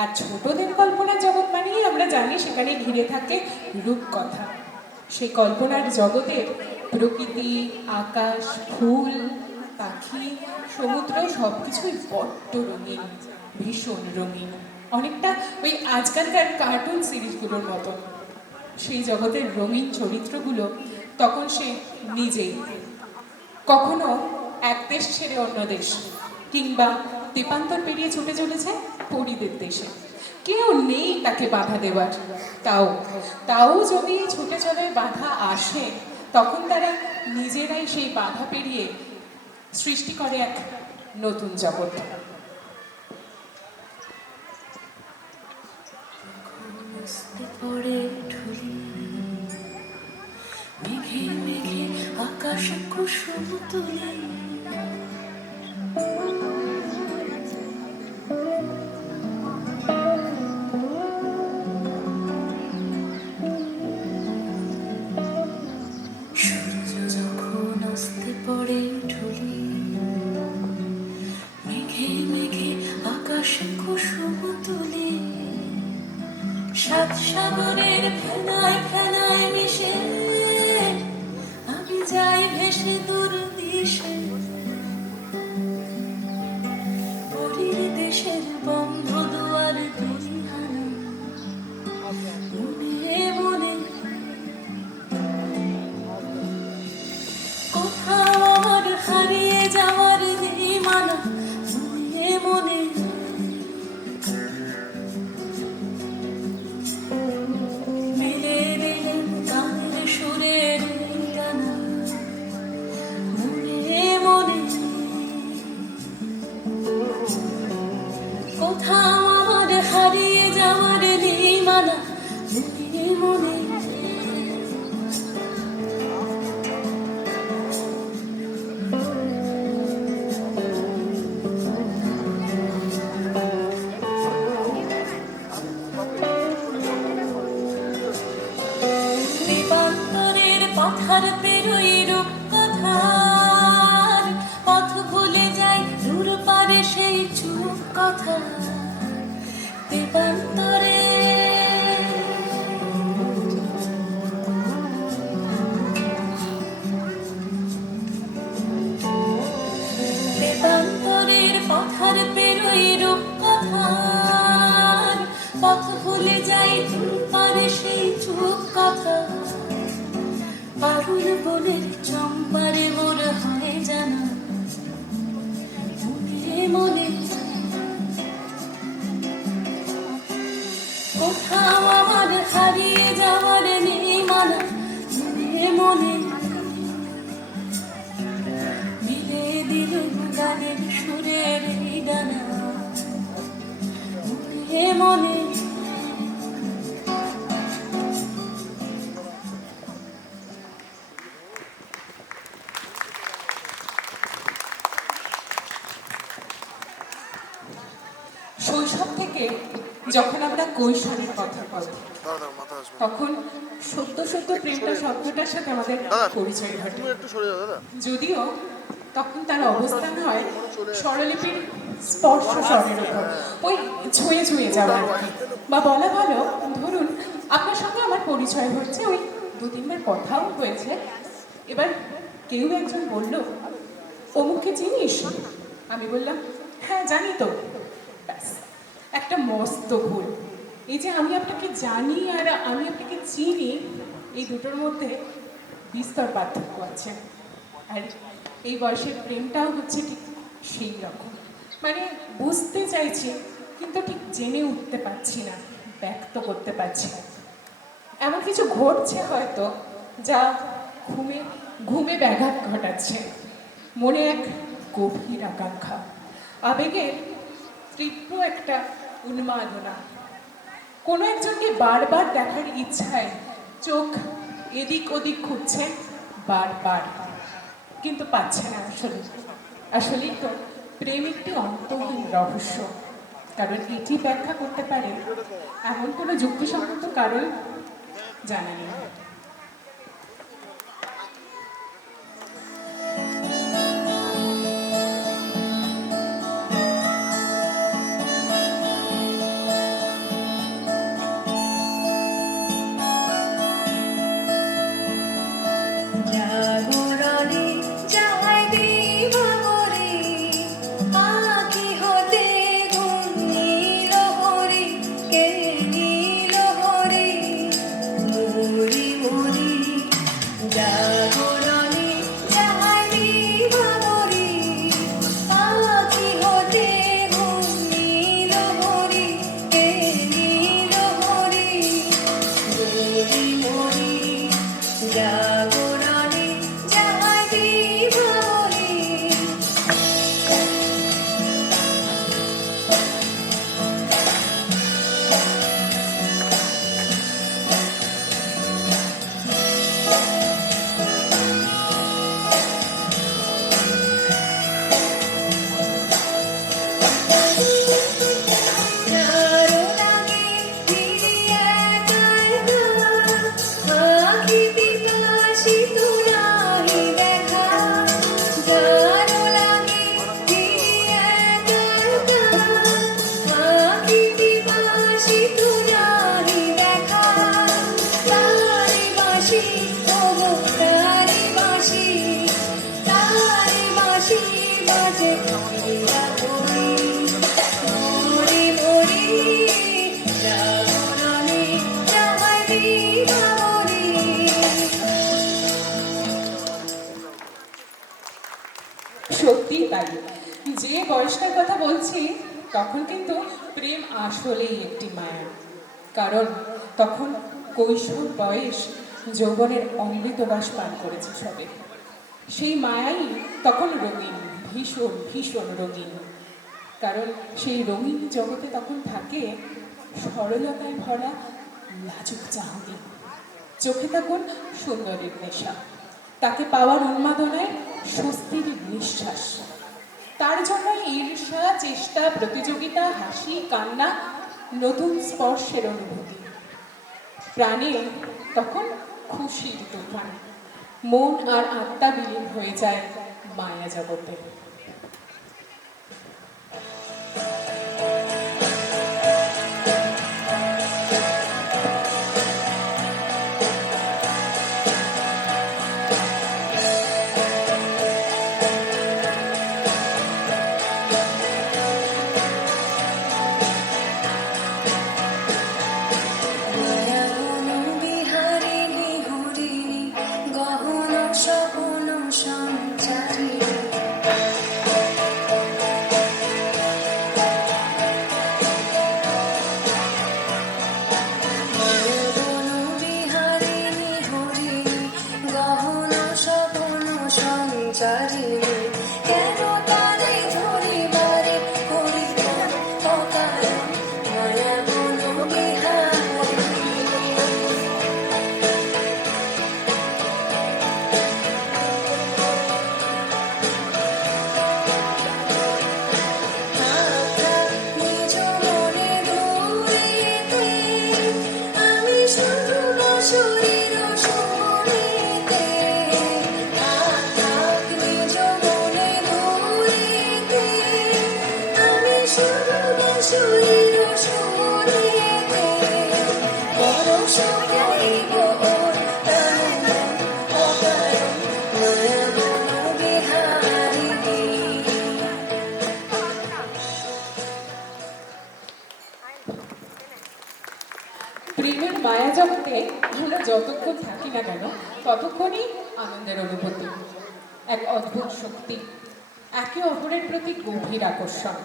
আর ছোটদের কল্পনার জগৎ মানেই আমরা জানি সেখানে ঘিরে থাকে রূপকথা। সেই কল্পনার জগতের প্রকৃতি, আকাশ, ফুল, পাখি, সমুদ্র সবকিছুই বড্ড রঙিন, ভীষণ রঙিন, অনেকটা ওই আজকালকার কার্টুন সিরিজগুলোর মতন। সেই জগতের রঙিন চরিত্রগুলো তখন সে নিজেই কখনো এক দেশ ছেড়ে অন্য দেশ কিংবা দ্বীপান্তর পেরিয়ে ছুটে চলেছে পরিদের দেশে। কেউ নেই তাকে বাধা দেওয়ার। তাও যদি ছুটে চলে বাধা আসে, তখন তারা নিজেরাই সেই বাধা পেরিয়ে সৃষ্টি করে এক নতুন জগৎ। স্থিত পড়ে ঢুলি মেঘে মেঘে আকাশে কুসুম তুলি সূর্য যখন অস্তে পড়ে ঢুলি মেঘে মেঘে আকাশে কুসুম তুলি সাত সাগরের ফেনায় ফেনায় মিশে আমি যাই ভেসে দূর দিশে পরীর দেশের বন্ধ দুয়ার দুইখানা মনে মনে কোথাও আমার হারিয়ে যাওয়ার নেই মানা মনে মনে মেলে দিলেন গানের সুরের গানা মনে মনে কোথাও আমার হারিয়ে যাওয়ার নেই মানা মনে মনে বিবান্তরের পথার পেরোই রূপকথার পথ ভুলে যাই দূর পারে সেই চুপ কথা দেবান্তরে দেবান্তরের পথার পেরোই রূপকথার পথ ভুলে যাই দূর পারে সেই চুপ কথা পারুল বনের চম্পারে মোর হয় জানা মনে মনে কোথাও আমার হারিয়ে যাওয়ার নেই মানা মনে মনে মিলে দিলেন গানের সুরের এই ডানা মনে মনে শৈশব থেকে যখন আমরা কৈশোরের কথা বলি তখন সদ্য সদ্য প্রেমটা শব্দটার সাথে আমাদের পরিচয় ঘটে যদিও তখন তার অবস্থান হয় স্বরলিপির স্পর্শ স্বরের উপর ওই ছুঁয়ে ছুঁয়ে যাওয়া আর কি বা বলা ভালো ধরুন আপনার সঙ্গে আমার পরিচয় হচ্ছে ওই 2-3 বার কথাও হয়েছে এবার কেউ একজন বলল অমুককে চিনিস আমি বললাম হ্যাঁ জানি তো ব্যাস একটা মস্ত ভুল এই যে আমি আপনাকে জানি আর আমি আপনাকে চিনি এই দুটোর মধ্যে বিস্তর পার্থক্য আছে আর এই বয়সের প্রেমটাও হচ্ছে ঠিক সেই রকম মানে বুঝতে চাইছি কিন্তু ঠিক জেনে উঠতে পারছি না ব্যক্ত করতে পারছি না এমন কিছু ঘটছে হয়তো যা ঘুমে ঘুমে ব্যাঘাত ঘটাচ্ছে মনে এক গভীর আকাঙ্ক্ষা আবেগের তীব্র একটা উন্মাদনা কোনো একজনকে বারবার দেখার ইচ্ছায় চোখ এদিক ওদিক ঘুরছে বারবার কিন্তু পাচ্ছে না আসলেই তো প্রেম একটি অন্তহীন রহস্য কারণ এটি ব্যাখ্যা করতে পারে এমন কোনো যুক্তিসঙ্গত কারণ জানা নেই জাগরণে যায় দিবাগরে আঁখি হতে ঘুম নীল হরি কে নীল হরি মরি মরি জাগরণে যায় দিবাগরে আঁখি হতে ঘুম নীল হরি কে নীল হরি মরি মরি জাগরণে যায় দিবাগরে বাঁশি ওগো তারি বাঁশি বাজে মরিয়া মরি মরি জাগরণে যাহাই দীপাবলি। সত্যি তাই, যে বয়সটার কথা বলছি তখন কিন্তু প্রেম আসলেই একটি মায়া। কারণ তখন কৈশোর বয়স, যৌবনের অমৃতবাস পান করেছে সবে। সেই মায়াই তখন রঙিন, ভীষণ ভীষণ রঙিন। কারণ সেই রঙিন জগতে তখন থাকে সরলতায় ভরা লাজুক চাহনি, চোখে তখন সুন্দরের নেশা, তাকে পাওয়ার উন্মাদনায় স্বস্তির নিঃশ্বাস। তার জন্য ঈর্ষা, চেষ্টা, প্রতিযোগিতা, হাসি, কান্না, নতুন স্পর্শের অনুভূতি। প্রাণে তখন খুশির তুফান, মন আর আত্মা বিলীন হয়ে যায় মায়া জগতে। প্রেমের মায়া জগতে আমরা যতক্ষণ থাকি না কেন ততক্ষণই আনন্দের অনুভূতি, এক অদ্ভুত শক্তি, একে অপরের প্রতি গভীর আকর্ষণ।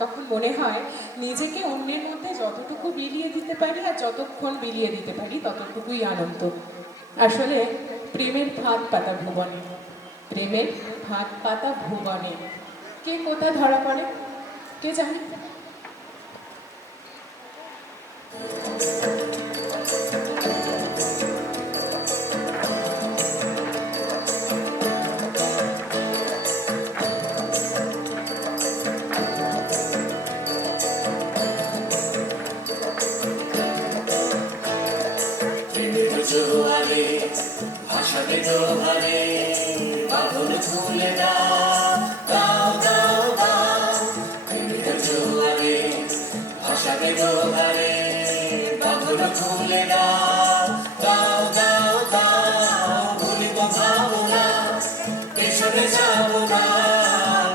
তখন মনে হয় নিজেকে অন্যের মধ্যে যতটুকু বিলিয়ে দিতে পারি আর যতক্ষণ বিলিয়ে দিতে পারি ততটুকুই আনন্দ। আসলে প্রেমের ফাঁদ পাতা ভুবনে, প্রেমের ফাঁদ পাতা ভুবনে কে কোথা ধরা পড়ে কে জানে। জোয়ারে ভাসাবে দোহারে বাঁধন খুলে দাও দাও দাও দাও। প্রেমের জোয়ারে ভাসাবে দোহারে বাঁধন খুলে দাও দাও দাও দাও। ভুলিব ভাবনা পেছনে যাব না,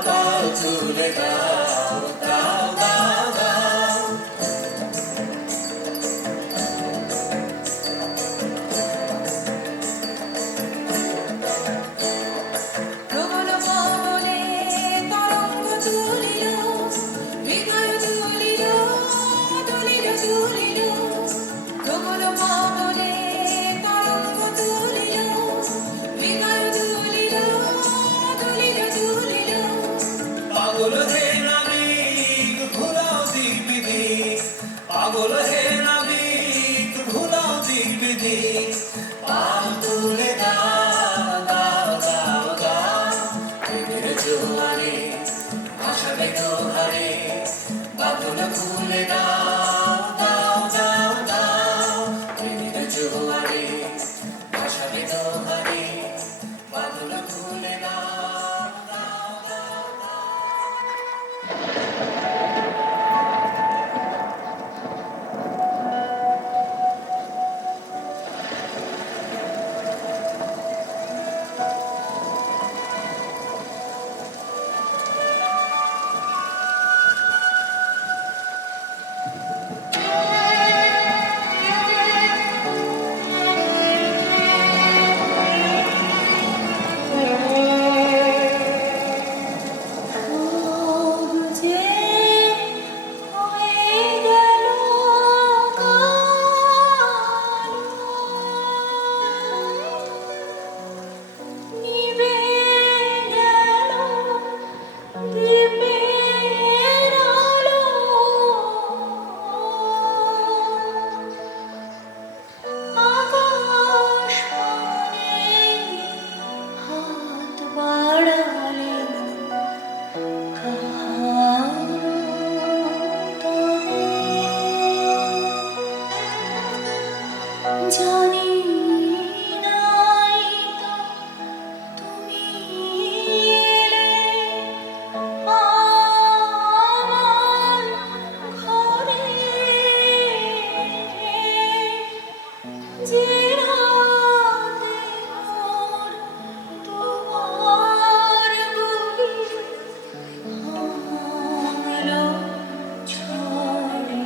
পাও তুলে দাও দাও দাও দাও। পাগল হে নাবিক ভুলাও দিক বিদিক, পাগল হে নাবিক ভুলাও দিক বিদিক। পাল তুলে দাও দাও দাও দাও। প্রেমের জোয়ারে ভাসাবে দোহারে বাঁধন খুলে দাও দাও দাও দাও। প্রেমের জোয়ারে ভাসাবে দোহারে বাঁধন খুলে দাও। জানি নাই তো তুমি এলে আমার ঘরে যে রাতে মোর তোমার বুকে আলো ছড়ে।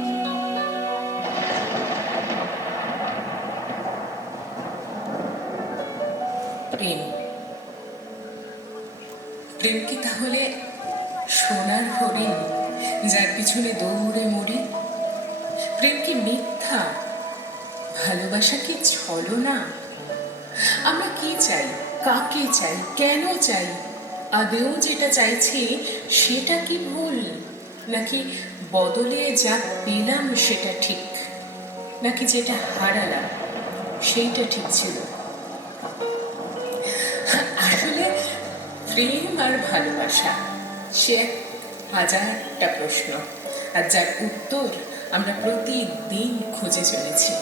প্রেম প্রেম কি তাহলে সোনার হরিণ যার পিছনে দৌড়ে মরি? প্রেম কি মিথ্যা? ভালোবাসা কি ছলনা? আমরা কি চাই, কাকে চাই, কেন চাই? আদেও যেটা চাইছি সেটা কি ভুল, নাকি বদলে যা পেলাম সেটা ঠিক, নাকি যেটা হারালাম সেইটা ঠিক ছিল? আসলে প্রেম আর ভালোবাসা সে এক হাজারটা প্রশ্ন, আর যার উত্তর আমরা প্রতিদিন খুঁজে চলেছি।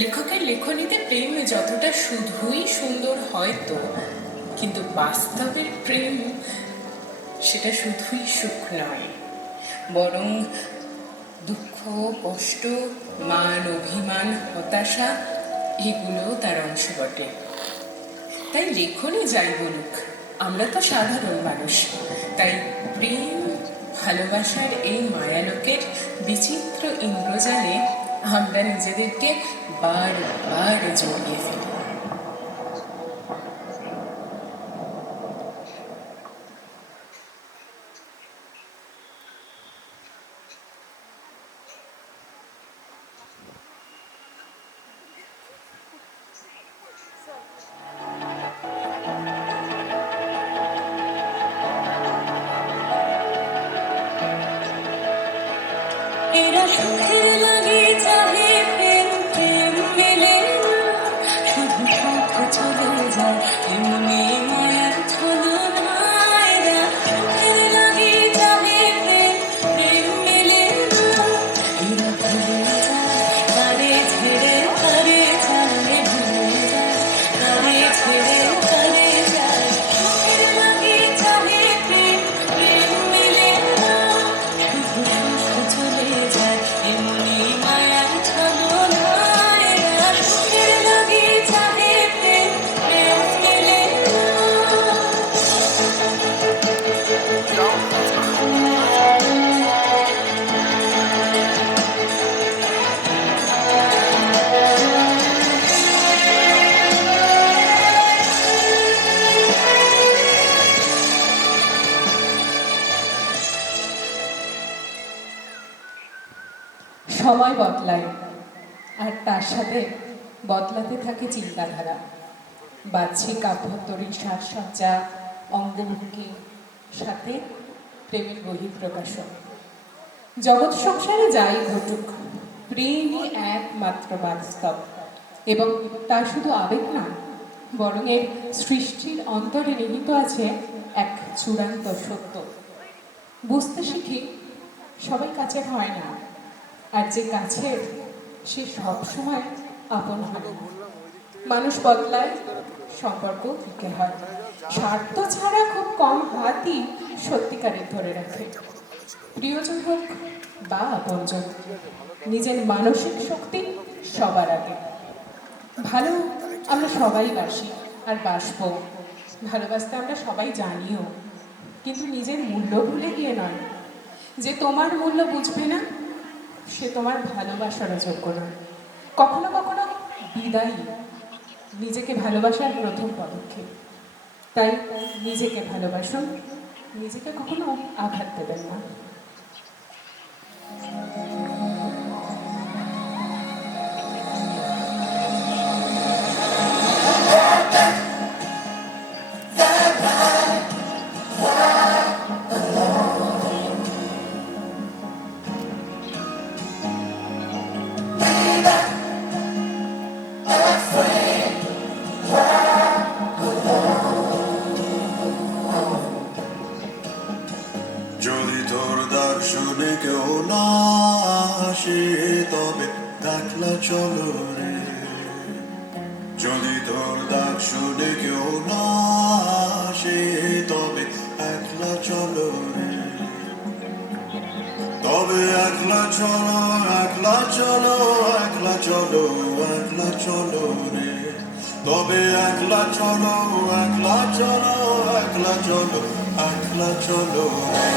লেখকের লেখনীতে প্রেম যতটা শুধুই সুন্দর হয়তো, কিন্তু বাস্তবের প্রেম সেটা শুধুই সুখ নয়, বরং দুঃখ, কষ্ট, মান, অভিমান, হতাশা এগুলোও তার অংশ বটে। তাই লেখনী যাই বলুক, আমরা তো সাধারণ মানুষ, তাই প্রেম ভালোবাসার এই মায়ালোকের বিচিত্র ইন্দ্রজালে আমরা নিজেদেরকে বারবার জড়িয়ে ফেলি। এরা সুখের লাগে চাহে প্রেম, প্রেম মেলে না, শুধু সাথ চলে যায় এমনি মায়ার ছলনা। এরা সুখের লাগে চাহে প্রেম, প্রেম মেলে না, এরা ভুলে যায় তারে ছেড়ে, তারে ছাড়লে ভুলে যায় তারে ছেড়ে, তারে যায়। সুখের লাগে চাহে প্রেম, প্রেম মেলে না, শুধু সুখ চলে যায় এমনি মায়ার ছলনা। এরা সুখের লাগে চাহে প্রেম, প্রেম মেলে না। সময় বদলায়, আর তার সাথে বদলাতে থাকে চিন্তাধারা, বাহ্যিক আভ্যন্তরীণ সাজসজ্জা, অঙ্গভঙ্গি, সাথে প্রেমের বহিঃপ্রকাশন। জগৎ সংসারে যাই ঘটুক, প্রেমই একমাত্র বাস্তব, এবং তা শুধু আবেগ নয়, বরং এর সৃষ্টির অন্তরে নিহিত আছে এক চূড়ান্ত সত্য। বুঝতে শিখি সবাই কাছের হয় না, আর যে কাছের সে সবসময় আপন হয় না। মানুষ বদলায়, সম্পর্ক ফিকে হয়, স্বার্থ ছাড়া খুব কম হাতই সত্যিকারের ধরে রাখে। প্রিয়জন হোক বা আপনজন, নিজের মানসিক শক্তি সবার আগে। ভালো আমরা সবাই বাসি আর বাসবো, ভালোবাসতে আমরা সবাই জানিও, কিন্তু নিজের মূল্য ভুলে গিয়ে নয়। যে তোমার মূল্য বুঝবে না সে তোমার ভালোবাসার যোগ্য নয়। কখনো কখনো বিদায়ী নিজেকে ভালোবাসার প্রথম পদক্ষেপ। তাই নিজেকে ভালোবাসুন, নিজেকে কখনো আঘাত দেবেন না। যদি তোর চলো রে যদি তোর ডাক শুনে কেউ না আসে তবে একলা চলো রে তবে একলা চলো একলা চলো একলা চলো একলা চলো রে তবে একলা চলো একলা চলো একলা চলো একলা চলো রে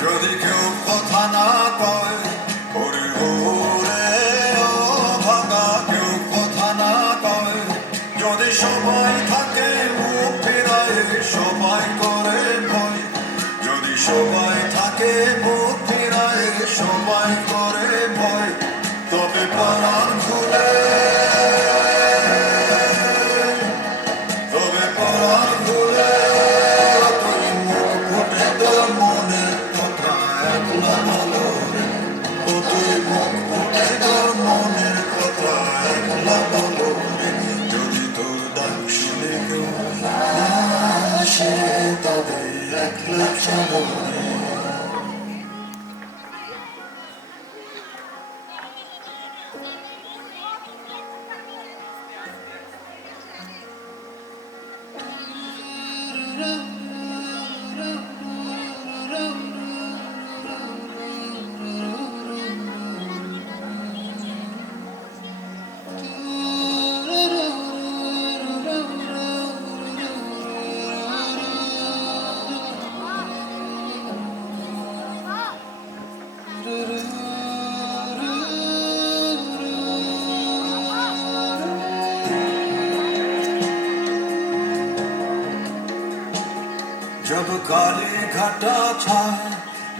যদি কেউ কথা না কয় ওরে ওরে ও ভাঙা কেউ কথা না কয় যদি সবাই থাকে মুখ ফেরায় সবাই করে ভয় যদি সবাই থাকে মুখ ফেরায় সবাই করে ভয় তবে পরাণ খুলে তবে পরাণ খুলে তুই মুখ ফুটে তোর মনের কথা একলা ভালো রে ও তুই মুখ ফুটে তোর মনের কথা একলা ভালো রে যদি তোর ডাক শুনে কেউ না আসে তবে একলা চলো রে जब काली घटा छाए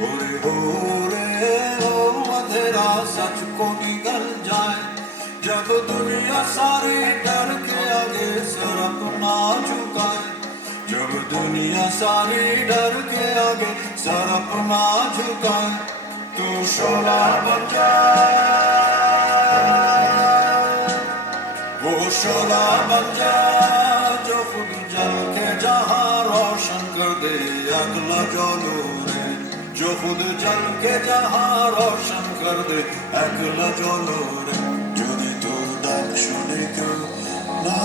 ओरे ओरे ओ अंधेरा सच को निगल जाए जब दुनिया सारी डर के आगे सर अपना झुकाए जब दुनिया सारी डर के आगे सर अपना झुकाए तू शोला बन जाए वो शोला बन जाए जो खुद जल के जहां रोशन कर दे अगला चलो रे जो खुद जल के जहां रोशन कर दे अगला चलो रे যদি তোর ডাক শুনে কেউ না